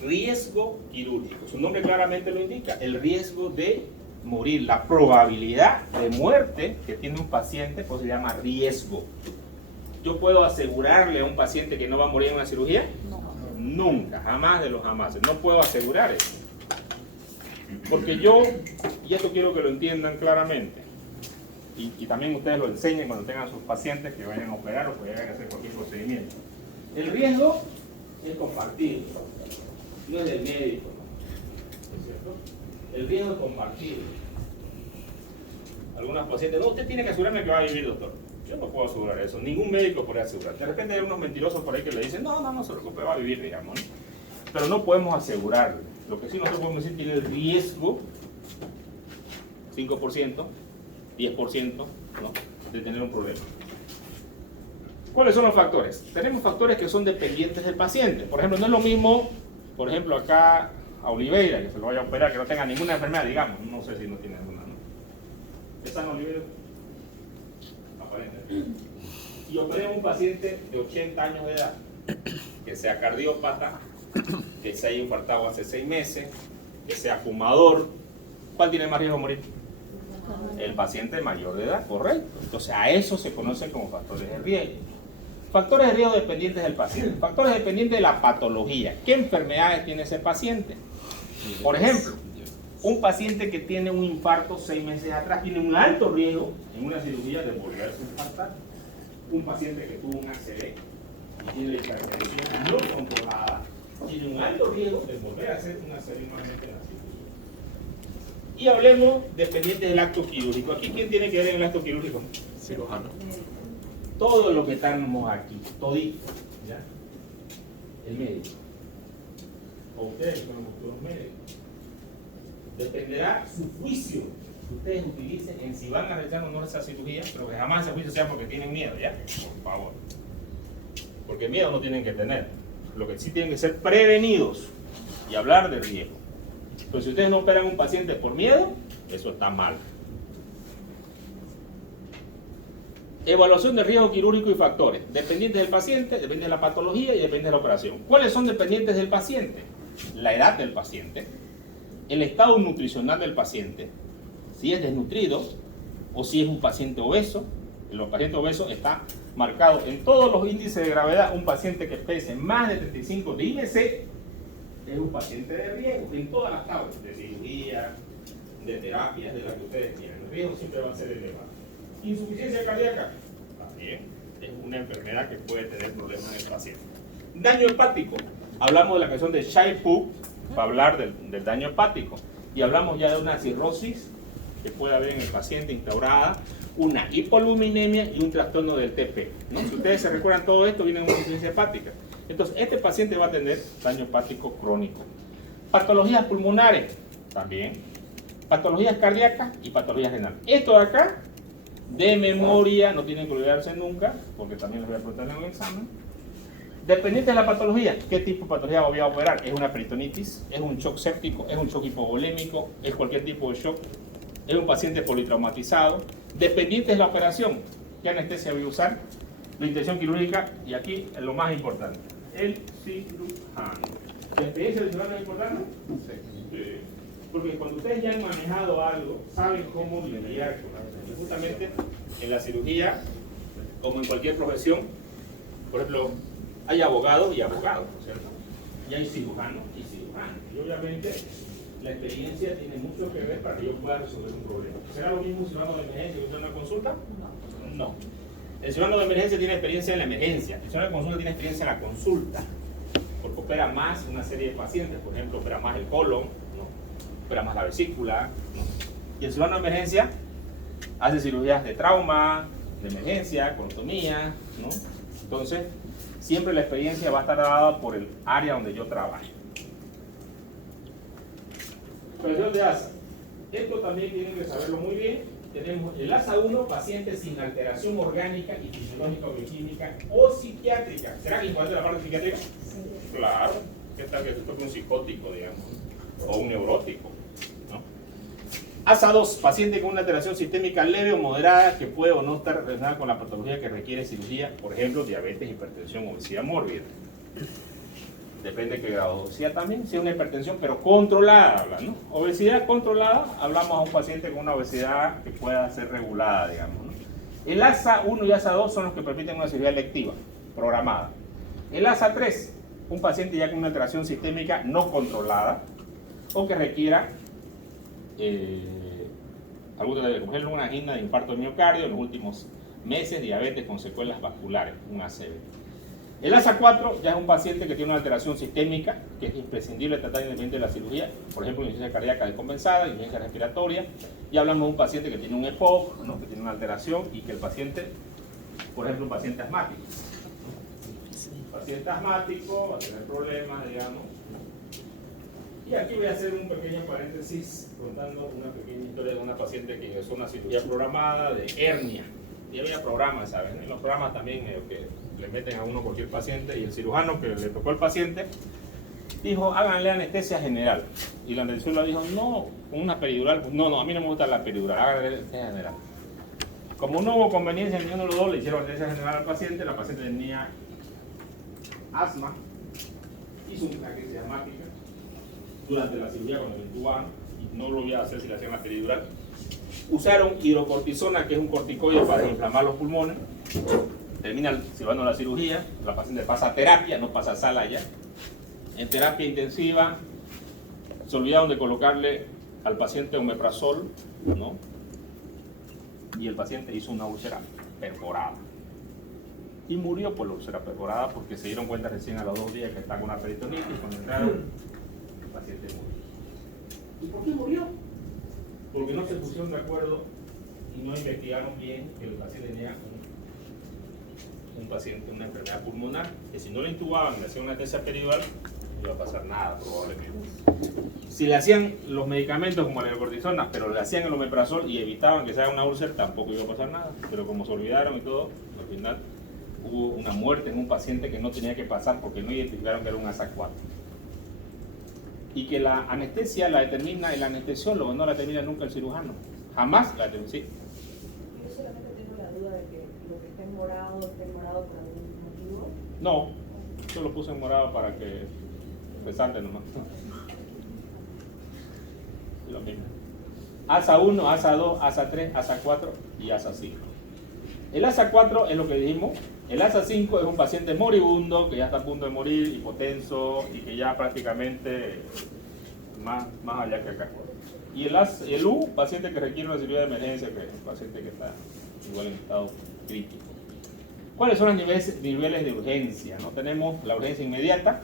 Riesgo quirúrgico. Su nombre claramente lo indica. El riesgo de morir, la probabilidad de muerte que tiene un paciente, pues se llama riesgo. ¿Yo puedo asegurarle a un paciente que no va a morir en una cirugía? No. Nunca, jamás de los jamases. No puedo asegurar eso. Porque yo, y esto quiero que lo entiendan claramente, y también ustedes lo enseñen cuando tengan sus pacientes que vayan a operar o que vayan a hacer cualquier procedimiento. El riesgo es compartido, no es del médico, ¿no? ¿Es cierto? El riesgo es compartido. Algunos pacientes, no, usted tiene que asegurarme que va a vivir, doctor. Yo no puedo asegurar eso, ningún médico puede asegurar. De repente hay unos mentirosos por ahí que le dicen, no se preocupe, va a vivir, digamos, ¿no? Pero no podemos asegurarlo. Lo que sí nosotros podemos decir tiene el riesgo, 5%, 10%, ¿no? De tener un problema. ¿Cuáles son los factores? Tenemos factores que son dependientes del paciente. Por ejemplo, no es lo mismo, por ejemplo, acá a Oliveira, que se lo vaya a operar, que no tenga ninguna enfermedad, digamos. No sé si no tiene alguna, ¿no? ¿Está en Oliveira? Aparentemente. Y operemos un paciente de 80 años de edad, que sea cardiópata, que se haya infartado hace 6 meses, que sea fumador. ¿Cuál tiene más riesgo de morir? El paciente mayor de edad, correcto. Entonces a eso se conocen como factores de riesgo. Factores de riesgo dependientes del paciente. Factores dependientes de la patología. ¿Qué enfermedades tiene ese paciente? Por ejemplo, un paciente que tiene un infarto 6 meses atrás tiene un alto riesgo en una cirugía de volverse a infartar. Un paciente que tuvo un ACV y tiene la hipertensión no controlada tiene un alto riesgo de volver a hacer un ACV nuevamente en la cirugía. Y hablemos dependientes del acto quirúrgico. ¿Aquí quién tiene que ver en el acto quirúrgico? Cirujano. Todo lo que estamos aquí, todito, ¿ya? El médico. O ustedes son los médicos. Dependerá su juicio que ustedes utilicen en si van a realizar o no esa cirugía, pero que jamás ese juicio sea porque tienen miedo, ¿ya? Por favor. Porque miedo no tienen que tener. Lo que sí tienen que ser prevenidos y hablar de riesgo. Pero si ustedes no operan a un paciente por miedo, eso está mal. Evaluación de riesgo quirúrgico y factores. Dependientes del paciente, depende de la patología y depende de la operación. ¿Cuáles son dependientes del paciente? La edad del paciente, el estado nutricional del paciente, si es desnutrido o si es un paciente obeso. Los pacientes obesos está marcado en todos los índices de gravedad. Un paciente que pese más de 35 de IMC es un paciente de riesgo en todas las tablas de cirugía, de terapias, de las que ustedes quieran. El riesgo siempre va a ser elevado. Insuficiencia cardíaca, también es una enfermedad que puede tener problemas en el paciente. Daño hepático, hablamos de la canción de Shai Pu para hablar del daño hepático y hablamos ya de una cirrosis que puede haber en el paciente instaurada una hipoluminemia y un trastorno del TP, ¿no? Si ustedes se recuerdan todo esto, viene una insuficiencia hepática. Entonces, este paciente va a tener daño hepático crónico. Patologías pulmonares, también. Patologías cardíacas y patologías renales. Esto de acá, de memoria, no tienen que olvidarse nunca, porque también les voy a preguntar en un examen. Dependiente de la patología, ¿qué tipo de patología voy a operar? ¿Es una peritonitis? ¿Es un shock séptico? ¿Es un shock hipovolémico? ¿Es cualquier tipo de shock? ¿Es un paciente politraumatizado? Dependiente de la operación, ¿qué anestesia voy a usar? La intención quirúrgica, y aquí es lo más importante, el cirujano. ¿La experiencia del cirujano es importante? Sí. Porque cuando ustedes ya han manejado algo, saben cómo lidiar con algo. Justamente en la cirugía, como en cualquier profesión, por ejemplo, hay abogados y abogados, ¿no es cierto? Y hay cirujanos y cirujanos. Y obviamente la experiencia tiene mucho que ver para que yo pueda resolver un problema. ¿Será lo mismo un cirujano de emergencia que una consulta? No. El cirujano de emergencia tiene experiencia en la emergencia. El cirujano de consulta tiene experiencia en la consulta. Porque opera más una serie de pacientes. Por ejemplo, opera más el colon, ¿no? Opera más la vesícula, ¿no? Y el cirujano de emergencia hace cirugías de trauma, de emergencia, colotomía, ¿no? Entonces, siempre la experiencia va a estar dada por el área donde yo trabajo. Operación de ASA. Esto también tienen que saberlo muy bien. Tenemos el ASA 1, paciente sin alteración orgánica y fisiológica o bioquímica o psiquiátrica. ¿Será que importante la parte psiquiátrica? Sí. Claro. ¿Qué tal que se toque un psicótico, digamos? O un neurótico, ¿no? ASA 2, paciente con una alteración sistémica leve o moderada que puede o no estar relacionada con la patología que requiere cirugía, por ejemplo, diabetes, hipertensión, obesidad mórbida. Depende de qué grado de obesidad también, si es una hipertensión, pero controlada, ¿no? Obesidad controlada, hablamos a un paciente con una obesidad que pueda ser regulada, digamos, ¿no? El ASA 1 y ASA 2 son los que permiten una cirugía electiva, programada. El ASA 3, un paciente ya con una alteración sistémica no controlada o que requiera por ejemplo, una angina de infarto de miocardio en los últimos meses, diabetes con secuelas vasculares, un ACV. El ASA 4 ya es un paciente que tiene una alteración sistémica que es imprescindible tratar independientemente de la cirugía, por ejemplo, insuficiencia cardíaca descompensada, insuficiencia respiratoria, y hablamos de un paciente que tiene un EPOC, ¿no? Que tiene una alteración y que el paciente, por ejemplo, un paciente asmático. Un paciente asmático va a tener problemas, digamos. Y aquí voy a hacer un pequeño paréntesis contando una pequeña historia de una paciente que hizo una cirugía programada de hernia. Y había programas, ¿saben? En los programas también que le meten a uno cualquier paciente, y el cirujano que le tocó al paciente dijo, háganle anestesia general. Y la anestesióloga dijo, no, con una peridural. No, a mí no me gusta la peridural, háganle anestesia general. Como no hubo conveniencia en ninguno de los dos, le hicieron anestesia general al paciente. La paciente tenía asma, hizo una crisis asmática durante la cirugía cuando le intubaban, y no lo voy a hacer si le hacían la peridural. Usaron hidrocortisona, que es un corticoide para desinflamar los pulmones. Termina llevando la cirugía, la paciente pasa a terapia, no pasa a sala ya. En terapia intensiva se olvidaron de colocarle al paciente omeprazol, ¿no? Y el paciente hizo una úlcera perforada. Y murió por la úlcera perforada porque se dieron cuenta recién a los 2 días que está con una peritonitis. Cuando entraron, el paciente murió. ¿Y por qué murió? Porque no se pusieron de acuerdo y no investigaron bien que el paciente tenía una enfermedad pulmonar, que si no le intubaban y le hacían una anestesia peridural, no iba a pasar nada probablemente. Si le hacían los medicamentos como la hidrocortisona, pero le hacían el omeprazol y evitaban que se haga una úlcera, tampoco iba a pasar nada. Pero como se olvidaron y todo, al final hubo una muerte en un paciente que no tenía que pasar porque no identificaron que era un ASA 4. Y que la anestesia la determina el anestesiólogo, no la determina nunca el cirujano. Jamás la determina. Sí. Yo solamente tengo la duda de que lo que está en morado por algún motivo. No, yo lo puse en morado para que resalte nomás. Lo mismo. ASA 1, ASA 2, ASA 3, ASA 4 y ASA 5. El ASA 4 es lo que dijimos. El ASA 5 es un paciente moribundo que ya está a punto de morir, hipotenso y que ya prácticamente más allá que acá. Y el U, paciente que requiere una cirugía de emergencia, que es un paciente que está igual en estado crítico. ¿Cuáles son los niveles de urgencia? ¿No? Tenemos la urgencia inmediata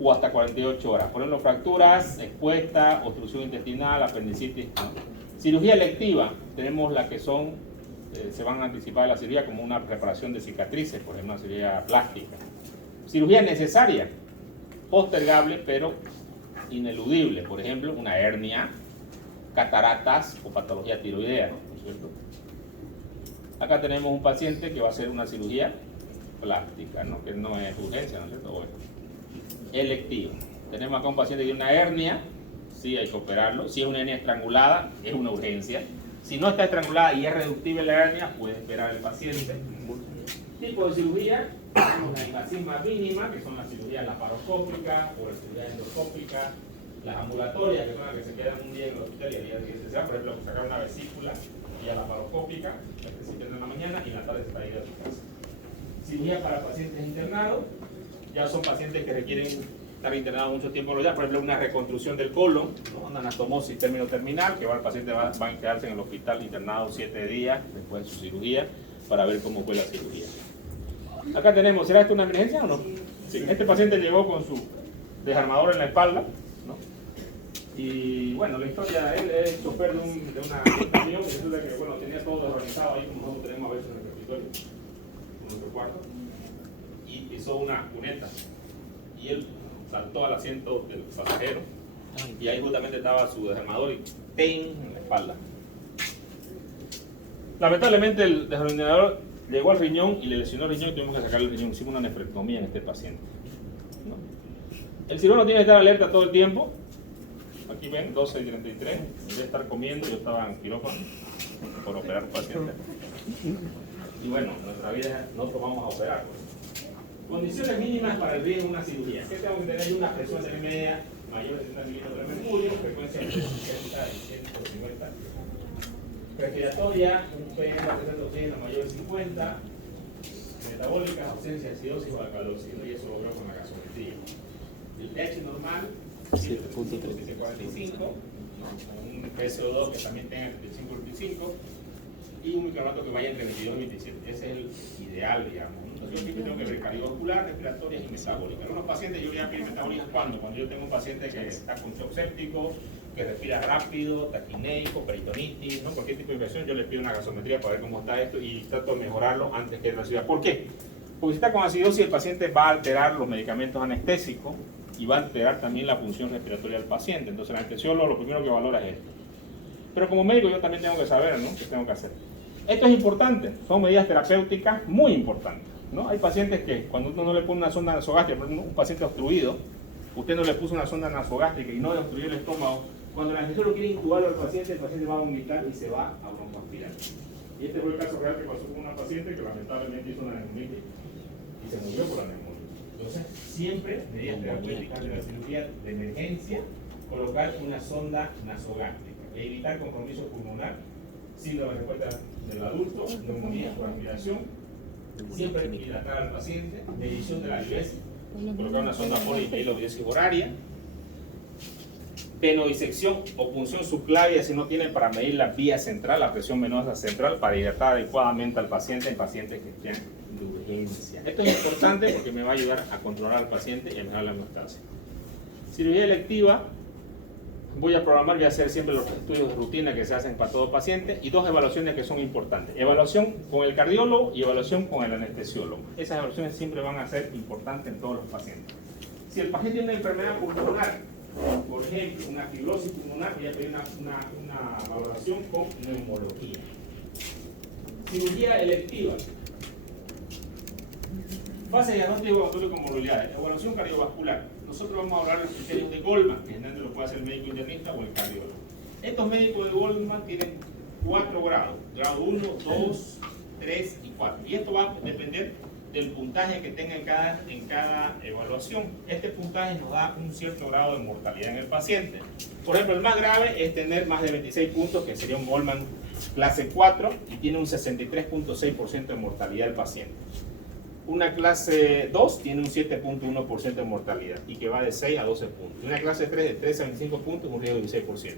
o hasta 48 horas. Por ejemplo, fracturas, expuesta, obstrucción intestinal, apendicitis, ¿no? Cirugía electiva, tenemos las que son, se van a anticipar de la cirugía como una preparación de cicatrices, por ejemplo, una cirugía plástica. Cirugía necesaria, postergable pero ineludible, por ejemplo, una hernia, cataratas o patología tiroidea, ¿no es cierto? Acá tenemos un paciente que va a hacer una cirugía plástica, ¿no? Que no es urgencia, ¿no es cierto? Bueno, electiva. Tenemos acá un paciente que tiene una hernia, sí hay que operarlo. Si es una hernia estrangulada, es una urgencia. Si no está estrangulada y es reductible la hernia, puede esperar el paciente. Tipo de cirugía, tenemos la invasión más mínima, que son las cirugías laparoscópicas o las cirugías endoscópicas, las ambulatorias, que son las que se quedan un día en el hospital y al día siguiente se van, por ejemplo, sacar una vesícula y a la laparoscópica, la que se pierde en la mañana y en la tarde se está ahí a su casa. Cirugía para pacientes internados, ya son pacientes que requieren estar internados mucho tiempo, por ejemplo, una reconstrucción del colon, ¿no? Una anastomosis término terminal, que el paciente va a quedarse en el hospital internado 7 días después de su cirugía para ver cómo fue la cirugía. Acá tenemos, ¿será esto una emergencia o no? Sí. Este paciente llegó con su desarmador en la espalda, ¿no? Y bueno, la historia, él es chofer de una camión que resulta que, bueno, tenía todo desorganizado ahí como nosotros tenemos a veces en el escritorio, en nuestro cuarto, y pisó una cuneta y él saltó al asiento del pasajero y ahí justamente estaba su desarmador y ¡ting! En la espalda. Lamentablemente el desarmador llegó al riñón y le lesionó el riñón y tuvimos que sacarle el riñón. Hicimos una nefrectomía en este paciente, ¿no? El cirujano tiene que estar alerta todo el tiempo. Aquí ven, 12:33, debe estar comiendo, yo estaba en quirófano por operar un paciente. Y bueno, nuestra vida nosotros vamos a operar. Condiciones mínimas para el riesgo de una cirugía. ¿Qué tengo que tener? Una presión de media mayor de 70 milímetros de mercurio, frecuencia de 60 y 150. Respiratoria, un PM de oxígeno mayor de 50. Metabólica, ausencia de acidosis o alcalóxido, y eso lo veo con la gasometría. El pH normal, 7.45, un PSO2 que también tenga 35-25 y un micronato que vaya entre 22 y 27. Ese es el ideal, digamos. Entonces yo siempre tengo que ver cardiovascular, respiratorias y metabólicas. Algunos pacientes yo voy a pedir metabólicas cuando yo tengo un paciente que está con shock séptico, que respira rápido, taquineico, peritonitis, ¿no? Cualquier tipo de infección, yo le pido una gasometría para ver cómo está esto y trato de mejorarlo antes que la cirugía. ¿Por qué? Porque si está con acidosis, el paciente va a alterar los medicamentos anestésicos y va a alterar también la función respiratoria del paciente. Entonces el anestesiólogo lo primero que valora es esto. Pero como médico yo también tengo que saber, ¿no?, qué tengo que hacer. Esto es importante, son medidas terapéuticas muy importantes, ¿no? Hay pacientes que cuando uno no le pone una sonda nasogástrica, por ejemplo, un paciente obstruido, usted no le puso una sonda nasogástrica y no le obstruyó el estómago, cuando el anestesiólogo quiere intubarlo al paciente, el paciente va a vomitar y se va a broncoaspirar. Y este fue el caso real que pasó con una paciente que lamentablemente hizo una neumonía y se murió por la neumonía. Entonces, siempre medidas terapéuticas de la cirugía de emergencia, colocar una sonda nasogástrica, evitar compromiso pulmonar, síndrome de respuesta del adulto, neumonía por aspiración, siempre hidratar al paciente, medición de la IBS, colocar una sonda polihialodiosis horaria, penodisección o punción subclavia si no tienen para medir la vía central, la presión venosa central, para hidratar adecuadamente al paciente en pacientes que estén de urgencia. Esto es importante porque me va a ayudar a controlar al paciente y a mejorar la hemostasia. Cirugía electiva, voy a programar, voy a hacer siempre los estudios de rutina que se hacen para todo paciente y dos evaluaciones que son importantes. Evaluación con el cardiólogo y evaluación con el anestesiólogo. Esas evaluaciones siempre van a ser importantes en todos los pacientes. Si el paciente tiene una enfermedad pulmonar, por ejemplo, una fibrosis pulmonar, voy a pedir una valoración con neumología. Cirugía electiva. Fase de diagnóstico evaluatorio con morbilidades. Evaluación cardiovascular. Nosotros vamos a hablar de los criterios de Goldman, que generalmente lo puede hacer el médico internista o el cardiólogo. Estos médicos de Goldman tienen 4 grados. Grado 1, 2, 3 y 4. Y esto va a depender del puntaje que tenga en cada evaluación. Este puntaje nos da un cierto grado de mortalidad en el paciente. Por ejemplo, el más grave es tener más de 26 puntos, que sería un Goldman clase 4, y tiene un 63.6% de mortalidad del paciente. Una clase 2 tiene un 7.1% de mortalidad y que va de 6 a 12 puntos. Una clase 3 de 13 a 25 puntos, un riesgo de 16%.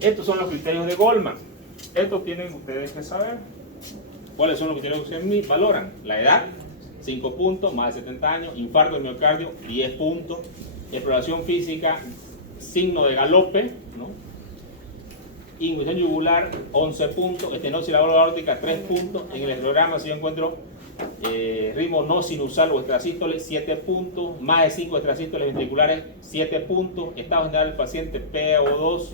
Estos son los criterios de Goldman. Estos tienen ustedes que saber. ¿Cuáles son los criterios que ustedes valoran? La edad, 5 puntos, más de 70 años. Infarto de miocardio, 10 puntos. Exploración física, signo de galope, ¿no? Ingestión yugular, 11 puntos. Estenosis de la válvula aórtica, 3 puntos. En el electrograma, si yo encuentro ritmo no sinusal o extrasístole, 7 puntos. Más de 5 extrasístoles ventriculares, 7 puntos. Estado general del paciente, PaO2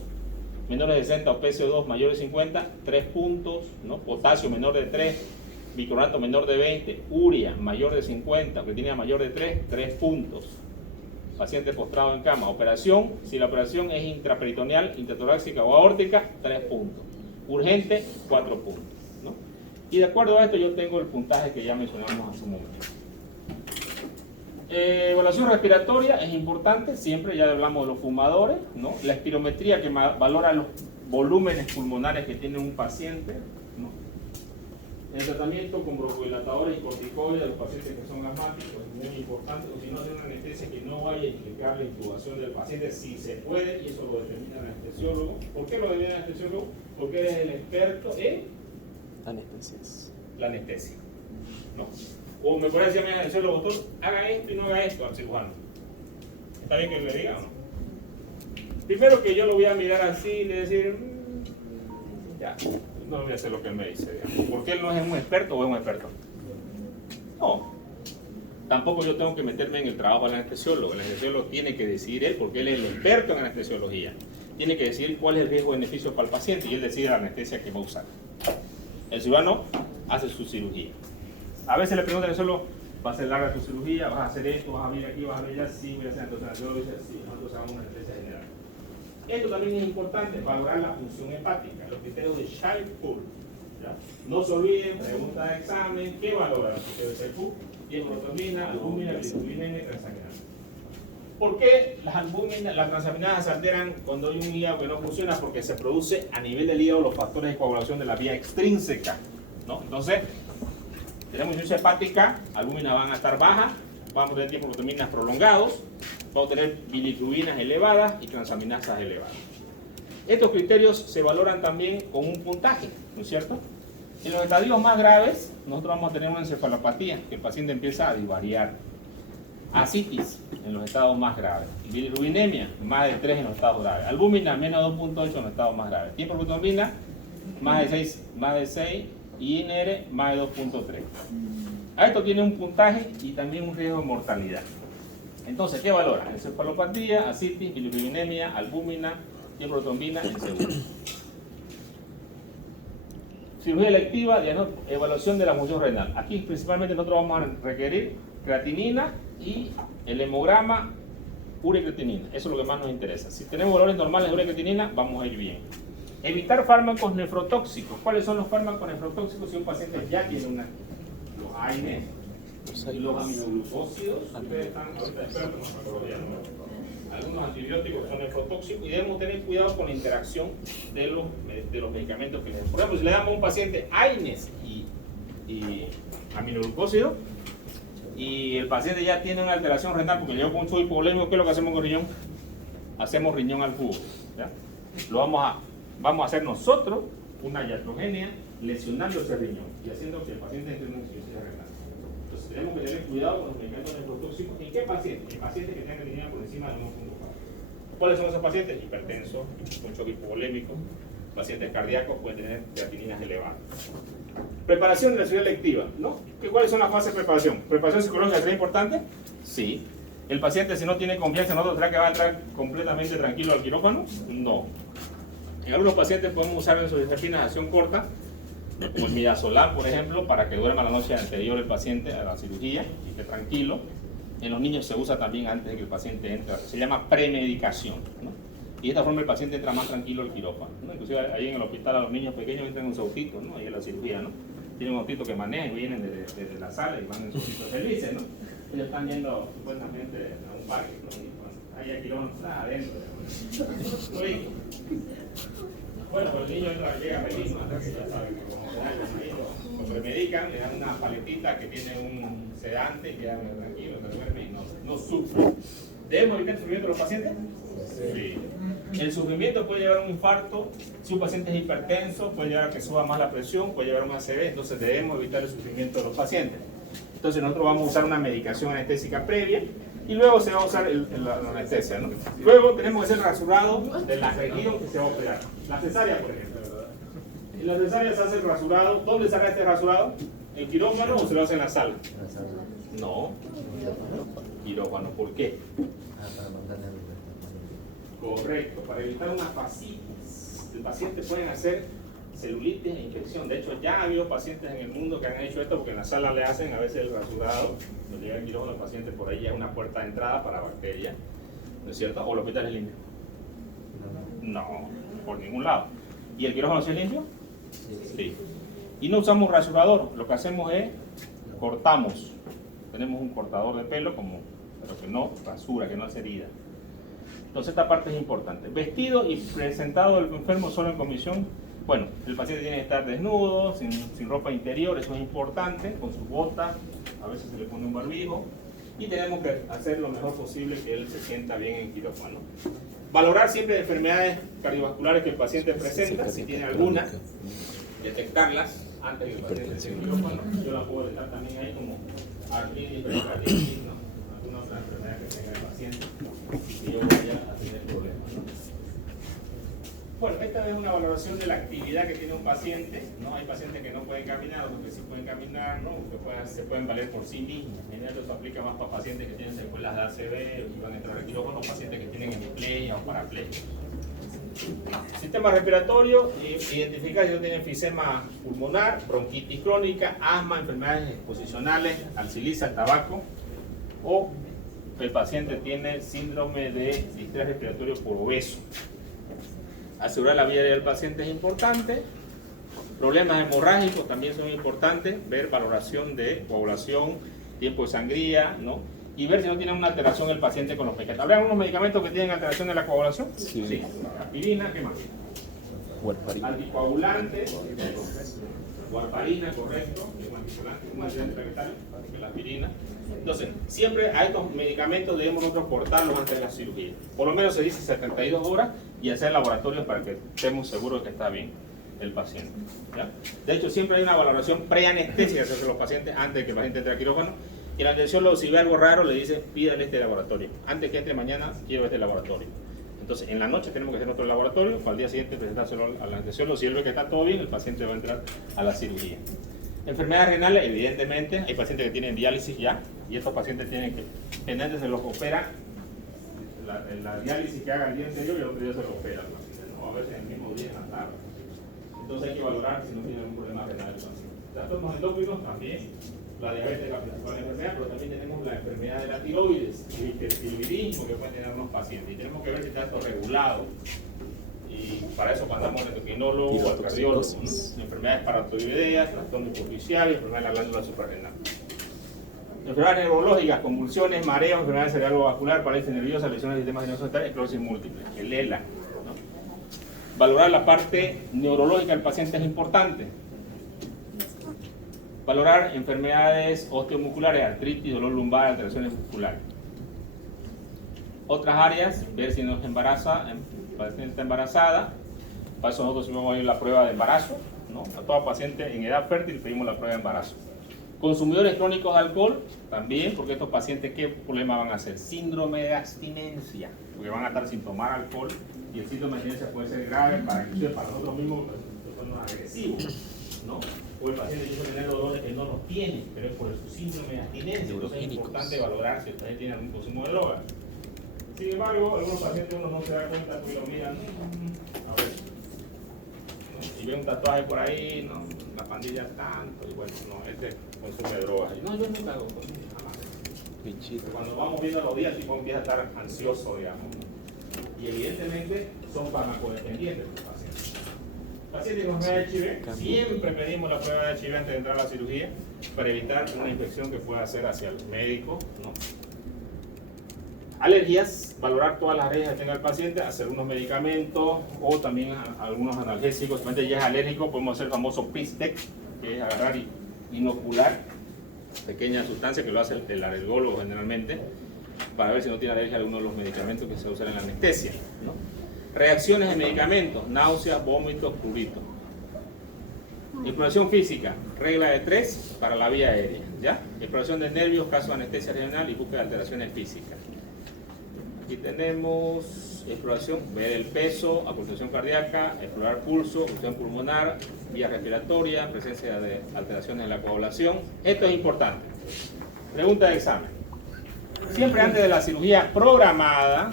menor de 60 o PCO2 mayor de 50, 3 puntos, ¿no? Potasio menor de 3, bicarbonato menor de 20, urea mayor de 50, creatinina mayor de 3, 3 puntos. Paciente postrado en cama. Operación, si la operación es intraperitoneal, intratorácica o aórtica, 3 puntos. Urgente, 4 puntos, ¿no? Y de acuerdo a esto yo tengo el puntaje que ya mencionamos hace un momento. Evaluación respiratoria es importante, siempre ya hablamos de los fumadores, ¿no? La espirometría que valora los volúmenes pulmonares que tiene un paciente, ¿no? El tratamiento con broncodilatadores y corticoides de los pacientes que son asmáticos es muy importante, o si no hacer una anestesia que no vaya a implicar la intubación del paciente, si se puede, y eso lo determina el anestesiólogo. ¿Por qué lo determina el anestesiólogo? Porque él es el experto en Anestesias. la anestesia, ¿no? O me puede decir a mí, doctor, haga esto y no haga esto al cirujano. ¿Está bien que le diga o no? Primero que yo lo voy a mirar así y le decir, ya, no voy a hacer lo que él me dice, digamos. Porque él no es un experto o es un experto. No. Tampoco yo tengo que meterme en el trabajo del anestesiólogo. El anestesiólogo tiene que decidir él, porque él es el experto en anestesiología. Tiene que decidir cuál es el riesgo-beneficio para el paciente y él decide la anestesia que va a usar. El cirujano hace su cirugía. A veces le preguntan solo, ¿va a ser larga tu cirugía? ¿Vas a hacer esto? ¿Vas a venir aquí? ¿Vas a venir allá? Sí, voy a hacer. Entonces yo dice, sí, nosotros hagamos una anestesia general. Esto también es importante, valorar la función hepática, los criterios de Child-Pugh. No se olviden, pregunta de examen, ¿qué valora los criterios de Child-Pugh? Diemrotomina, albúmina, bilirrubina y transaminasa. ¿Por qué las albúminas, las transaminadas se alteran cuando hay un hígado que no funciona? Porque se produce a nivel del hígado los factores de coagulación de la vía extrínseca, ¿no? Entonces, tenemos insuficiencia hepática, albúminas van a estar bajas, vamos a tener diemrotaminas prolongados, vamos a tener bilirrubinas elevadas y transaminasas elevadas. Estos criterios se valoran también con un puntaje, ¿no es cierto? En los estadios más graves, nosotros vamos a tener una encefalopatía, que el paciente empieza a divariar. Ascitis, en los estados más graves. Bilirrubinemia, más de 3 en los estados graves. Albúmina, menos 2.8 en los estados más graves. Diemrotomina, más de 6 y INR, más de 2.3. A esto tiene un puntaje y también un riesgo de mortalidad. Entonces, ¿qué valora? Encefalopatía, ascitis, bilirrubinemia, albúmina, diemrotomina en segundo. Cirugía electiva, evaluación de la función renal. Aquí principalmente nosotros vamos a requerir creatinina y el hemograma urea y creatinina. Eso es lo que más nos interesa. Si tenemos valores normales de urea y creatinina, vamos a ir bien. Evitar fármacos nefrotóxicos. ¿Cuáles son los fármacos nefrotóxicos si un paciente ya tiene una? Los AINES y los aminoglucósidos. Ustedes están ahorita expertos en farmacología, ¿no? Algunos antibióticos son nefrotóxicos y debemos tener cuidado con la interacción de los medicamentos que le damos. Por ejemplo, si le damos a un paciente AINES y aminoglucósidos y el paciente ya tiene una alteración renal porque llegó con un flujo hipovolémico, ¿qué es lo que hacemos con riñón? Hacemos riñón al jugo, ¿ya? Vamos a hacer nosotros una iatrogenia lesionando ese riñón y haciendo que el paciente entre en una insuficiencia renal. Entonces tenemos que tener cuidado con los medicamentos nefrotóxicos. ¿En qué paciente? En pacientes que tengan creatinina por encima de 1.4. ¿Cuáles son esos pacientes? Hipertensos, con choque hipovolémico, pacientes cardíacos pueden tener creatininas elevadas. Preparación de la cirugía electiva, ¿no? ¿Cuáles son las fases de preparación? ¿Preparación psicológica es importante? Sí. ¿El paciente, si no tiene confianza en nosotros, será que va a entrar completamente tranquilo al quirófano? No. En algunos pacientes podemos usar benzodiazepinas de acción corta, como el midazolam, por ejemplo, para que duerma la noche anterior el paciente a la cirugía y esté tranquilo. En los niños se usa también antes de que el paciente entre, se llama premedicación, ¿no? Y de esta forma el paciente entra más tranquilo al quirófano, ¿no? Inclusive ahí en el hospital a los niños pequeños entran en un autito, ¿no? Ahí en la cirugía, ¿no? Tienen un autito que manejan y vienen desde la sala y van en sus autitos felices, ¿no? Ellos están yendo supuestamente a un parque, ¿no? Ahí hay quirófano adentro. Bueno, pues el niño llega feliz, ¿no? Ya saben que como lo premedican, le dan una paletita que tiene un sedante y quedan tranquilos, se duermen y no sufren. ¿Debemos evitar el sufrimiento de los pacientes? Sí. El sufrimiento puede llevar a un infarto, si un paciente es hipertenso, puede llevar a que suba más la presión, puede llevar a un ACV, entonces debemos evitar el sufrimiento de los pacientes. Entonces nosotros vamos a usar una medicación anestésica previa y luego se va a usar la anestesia, ¿no? Luego tenemos que hacer rasurado de la región que se va a operar. La cesárea, por ejemplo. En la cesárea se hace el rasurado. ¿Dónde se haga este rasurado? ¿En quirófano o se lo hace en la sala? No. Quirófano. ¿Por qué? Correcto, para evitar una fascitis. El paciente pueden hacer celulitis e infección. De hecho, ya ha habido pacientes en el mundo que han hecho esto porque en la sala le hacen a veces el rasurado. Cuando llega el quirófano, el paciente por ahí ya es una puerta de entrada para bacterias, ¿no es cierto? ¿O el hospital es limpio? No, por ningún lado. ¿Y el quirófano sí es limpio? Sí. Y no usamos rasurador, lo que hacemos es cortamos. Tenemos un cortador de pelo, pero que no rasura, que no hace herida. Entonces esta parte es importante. Vestido y presentado del enfermo solo en comisión. Bueno, el paciente tiene que estar desnudo, sin ropa interior, eso es importante, con sus botas, a veces se le pone un barbijo. Y tenemos que hacer lo mejor posible que él se sienta bien en quirófano. Valorar siempre enfermedades cardiovasculares que el paciente presenta, si tiene alguna, detectarlas antes de que el paciente esté en quirófano. Yo la puedo detectar también ahí como artritis, pericarditis, ¿no? Alguna otra enfermedad que tenga el paciente y que yo vaya a tener problemas, ¿no? Bueno, esta es una valoración de la actividad que tiene un paciente, ¿no? Hay pacientes que no pueden caminar, otros que sí pueden caminar, ¿no? Se pueden valer por sí mismos. En esto se aplica más para pacientes que tienen secuelas de ACV o que van a entrar al quirófano, pacientes que tienen hemiplegia o paraplegia. Sistema respiratorio, identificar si no tiene enfisema pulmonar, bronquitis crónica, asma, enfermedades exposicionales al silicio, al tabaco, o el paciente tiene síndrome de distrés respiratorio por obeso. Asegurar la vida del paciente es importante. Problemas hemorrágicos también son importantes. Ver valoración de coagulación, tiempo de sangría, ¿no? Y ver si no tiene una alteración el paciente con los medicamentos. ¿Habrá algunos medicamentos que tienen alteración de la coagulación? Sí. Aspirina, ¿qué más? Warfarina. Anticoagulante. Warfarina, correcto. Un anticoagulante, la aspirina. Entonces, siempre a estos medicamentos debemos nosotros cortarlos antes de la cirugía. Por lo menos se dice 72 horas y hacer laboratorios para que estemos seguros de que está bien el paciente, ¿ya? De hecho, siempre hay una valoración preanestésica que hacen los pacientes antes de que el paciente entre al quirófano. Y el anestesiólogo, si ve algo raro, le dice, pídale este laboratorio. Antes que entre mañana, quiero este laboratorio. Entonces, en la noche tenemos que hacer nuestro laboratorio, para el día siguiente presentárselo al anestesiólogo. Si él ve que está todo bien, el paciente va a entrar a la cirugía. Enfermedades renales, evidentemente, hay pacientes que tienen diálisis ya, y estos pacientes tienen que, pendientes se los opera, la diálisis que haga el día anterior y el otro día se lo opera, ¿no? A veces el mismo día en la tarde. Entonces hay que valorar si no tiene algún problema renal el paciente. Trastornos endócrinos también, la diabetes es la principal enfermedad, pero también tenemos la enfermedad de la tiroides, el hipertiroidismo que pueden tener los pacientes, y tenemos que ver si está esto regulado. Y para eso mandamos al endocrinólogo o al cardiólogo, ¿no? Enfermedades paratiroideas, trastornos hipoficiarios, enfermedades de la glándula suprarrenal. Enfermedades neurológicas, convulsiones, mareos, enfermedades cerebrovascular, parálisis nerviosa, lesiones del sistema nervioso central, esclerosis múltiple, el ELA, ¿no? Valorar la parte neurológica del paciente es importante. Valorar enfermedades osteomusculares, artritis, dolor lumbar, alteraciones musculares. Otras áreas, ver si nos embaraza, la paciente está embarazada. Para eso nosotros vamos a ir la prueba de embarazo, ¿no? A toda paciente en edad fértil pedimos la prueba de embarazo. Consumidores crónicos de alcohol, también, porque estos pacientes, ¿qué problema van a hacer? Síndrome de abstinencia, porque van a estar sin tomar alcohol, y el síndrome de abstinencia puede ser grave para nosotros mismos, que son agresivos, ¿no? O el paciente quiso tener dolores que no los tiene, pero es por su síndrome de abstinencia. Entonces es importante valorar si el paciente tiene algún consumo de drogas. Sin embargo, algunos pacientes uno no se da cuenta porque lo miran, a ver, ¿no? Y ve un tatuaje por ahí, ¿no? La pandilla tanto, y bueno, no, este consume drogas. Y no, yo nunca hago cosas, jamás. Cuando vamos viendo los días, el tipo empieza a estar ansioso, digamos. Y evidentemente son farmacodependientes los pacientes. Pacientes con enfermedad de HIV, siempre pedimos la prueba de HIV antes de entrar a la cirugía para evitar una infección que pueda ser hacia el médico, ¿no? Alergias, valorar todas las alergias que tenga el paciente, hacer unos medicamentos o también algunos analgésicos. Si el paciente ya es alérgico, podemos hacer el famoso PISTEC, que es agarrar y inocular pequeña sustancia que lo hace el alergólogo generalmente, para ver si no tiene alergia a alguno de los medicamentos que se usan en la anestesia, ¿no? Reacciones de medicamentos, náuseas, vómitos, prurito. Exploración física, regla de 3 para la vía aérea, ¿ya? Exploración de nervios, caso de anestesia regional y búsqueda de alteraciones físicas. Aquí tenemos exploración, ver el peso, pulsación cardíaca, explorar pulso, función pulmonar, vía respiratoria, presencia de alteraciones en la coagulación. Esto es importante. Pregunta de examen. Siempre antes de la cirugía programada,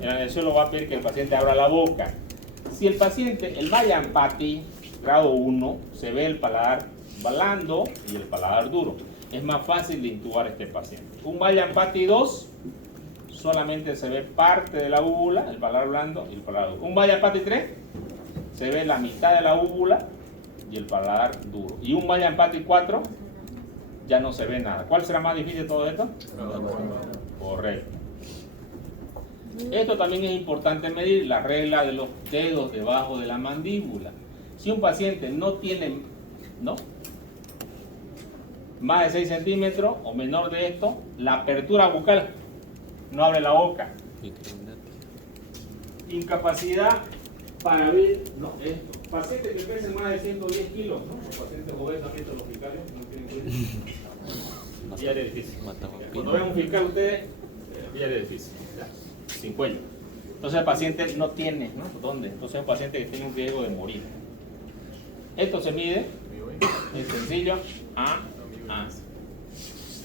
el anestesiólogo va a pedir que el paciente abra la boca. Si el paciente, el Mallampati, grado 1, se ve el paladar blando y el paladar duro, es más fácil de intubar a este paciente. Un Mallampati 2, solamente se ve parte de la úvula, el paladar blando y el paladar duro. Un Mallampati 3, se ve la mitad de la úvula y el paladar duro. Y un Mallampati 4, ya no se ve nada. ¿Cuál será más difícil de todo esto? Correcto. Esto también es importante medir, la regla de los dedos debajo de la mandíbula. Si un paciente no tiene, más de 6 centímetros o menor de esto, la apertura bucal no abre la boca. Incapacidad para abrir, esto. Pacientes que pesen más de 110 kilos, los pacientes obesos también los fiscales no tienen cuello. Vía de difícil. Cuando vean un fiscal ustedes, vía de difícil. Sin cuello. Entonces el paciente no tiene, ¿Dónde? Entonces es un paciente que tiene un riesgo de morir. Esto se mide, es sencillo,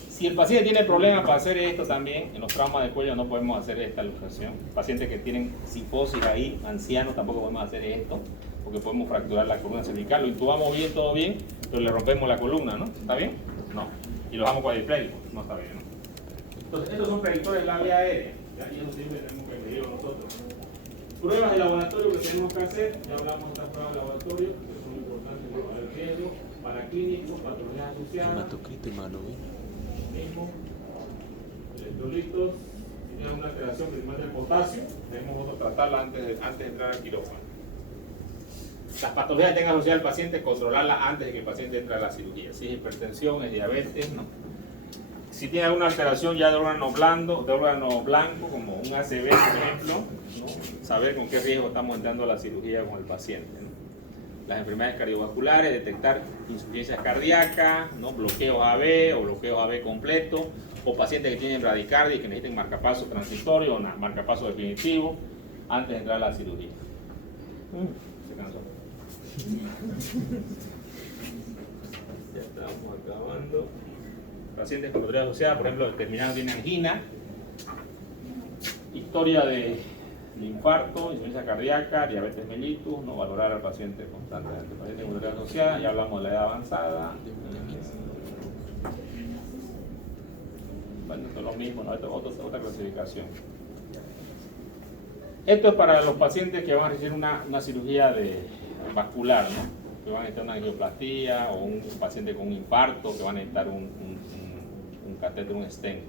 Si el paciente tiene problemas para hacer esto también, en los traumas de cuello no podemos hacer esta luxación. Pacientes que tienen cifosis ahí, ancianos, tampoco podemos hacer esto, porque podemos fracturar la columna cervical. Lo intubamos bien, todo bien, pero le rompemos la columna, ¿no? ¿Está bien? No. Y lo dejamos cuadriplégicos, no está bien, ¿no? Entonces, estos son predictores de la vía aérea. Y eso siempre tenemos que medir nosotros. Pruebas de laboratorio que tenemos que hacer, ya hablamos de estas pruebas de laboratorio, que son importantes para el riesgo, para clínicos, patologías asociadas. Mismo, electrolitos, si tienen una alteración principal del potasio, debemos tratarla antes de entrar al quirófano. Las patologías que tenga asociada al paciente, controlarlas antes de que el paciente entre a la cirugía. Si es hipertensión, es diabetes, Si tiene alguna alteración ya de órgano blanco, como un ACV, por ejemplo, saber con qué riesgo estamos entrando a la cirugía con el paciente. Las enfermedades cardiovasculares, detectar insuficiencias cardíacas, bloqueos AB o bloqueos AB completo, o pacientes que tienen bradicardia y que necesiten marcapaso transitorio o marcapaso definitivo antes de entrar a la cirugía. Se cansó. Ya estamos acabando. Pacientes con patología asociada, por ejemplo, determinado tiene angina, historia de infarto, insuficiencia cardíaca, diabetes mellitus, valorar al paciente constantemente. Paciente con patología asociada, ya hablamos de la edad avanzada. Bueno, esto es lo mismo, otra clasificación. Esto es para los pacientes que van a recibir una cirugía vascular, que van a necesitar una angioplastía, o un paciente con un infarto que van a necesitar un catéter, un stent.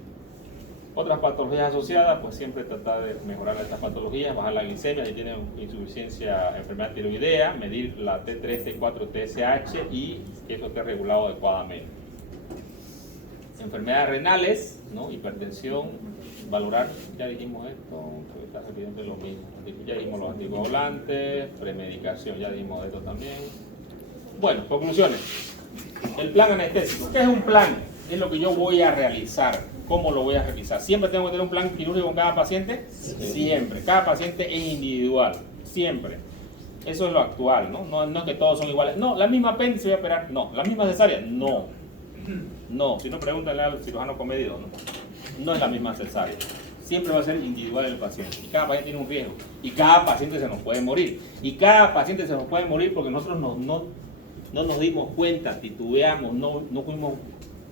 Otras patologías asociadas, pues siempre tratar de mejorar estas patologías, bajar la glicemia, si tienen insuficiencia, enfermedad tiroidea, medir la T3, T4, TSH y que eso esté regulado adecuadamente. Enfermedades renales, hipertensión, valorar, ya dijimos esto, está repitiendo lo mismo. Ya dijimos los anticoagulantes, premedicación, ya dijimos esto también. Bueno, conclusiones. El plan anestésico. ¿Qué es un plan? Es lo que yo voy a realizar. ¿Cómo lo voy a realizar? ¿Siempre tengo que tener un plan quirúrgico con cada paciente? Sí. Siempre. Cada paciente es individual. Siempre. Eso es lo actual, ¿no? No es que todos son iguales. No, la misma apéndice voy a operar. No. ¿La misma cesárea? No. No. Si no, pregúntale al cirujano comedido, No es la misma cesárea. Siempre va a ser individual el paciente. Y cada paciente tiene un riesgo. Y cada paciente se nos puede morir. Y cada paciente se nos puede morir porque nosotros no nos dimos cuenta, titubeamos, no fuimos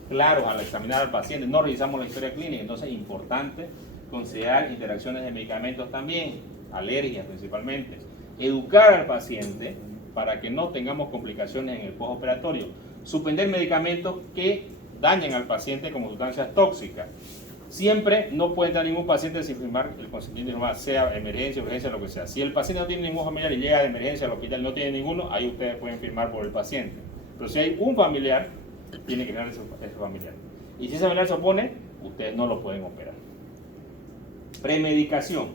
claros al examinar al paciente, no revisamos la historia clínica. Entonces es importante considerar interacciones de medicamentos también, alergias principalmente. Educar al paciente para que no tengamos complicaciones en el postoperatorio. Suspender medicamentos que dañen al paciente como sustancias tóxicas. Siempre no puede entrar ningún paciente sin firmar el consentimiento normal, sea emergencia, urgencia, lo que sea. Si el paciente no tiene ningún familiar y llega de emergencia al hospital, no tiene ninguno, ahí ustedes pueden firmar por el paciente. Pero si hay un familiar, tiene que firmar ese familiar. Y si ese familiar se opone, ustedes no lo pueden operar. Premedicación.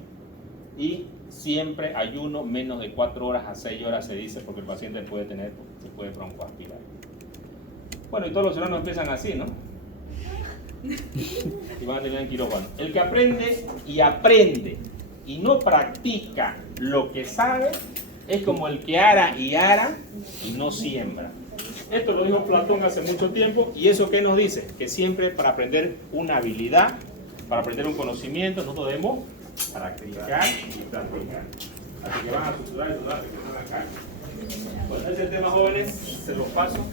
Y siempre ayuno menos de 4 horas a 6 horas se dice, porque el paciente se puede broncoaspirar. Bueno, y todos los cirujanos empiezan así, y van a terminar en quirófano. El que aprende y no practica lo que sabe es como el que ara y no siembra. Esto lo dijo Platón hace mucho tiempo, y eso ¿qué nos dice? Que siempre para aprender una habilidad, para aprender un conocimiento, nosotros debemos practicar y practicar. Así que van a estudiar que están acá. Bueno, ese tema, jóvenes, se los paso.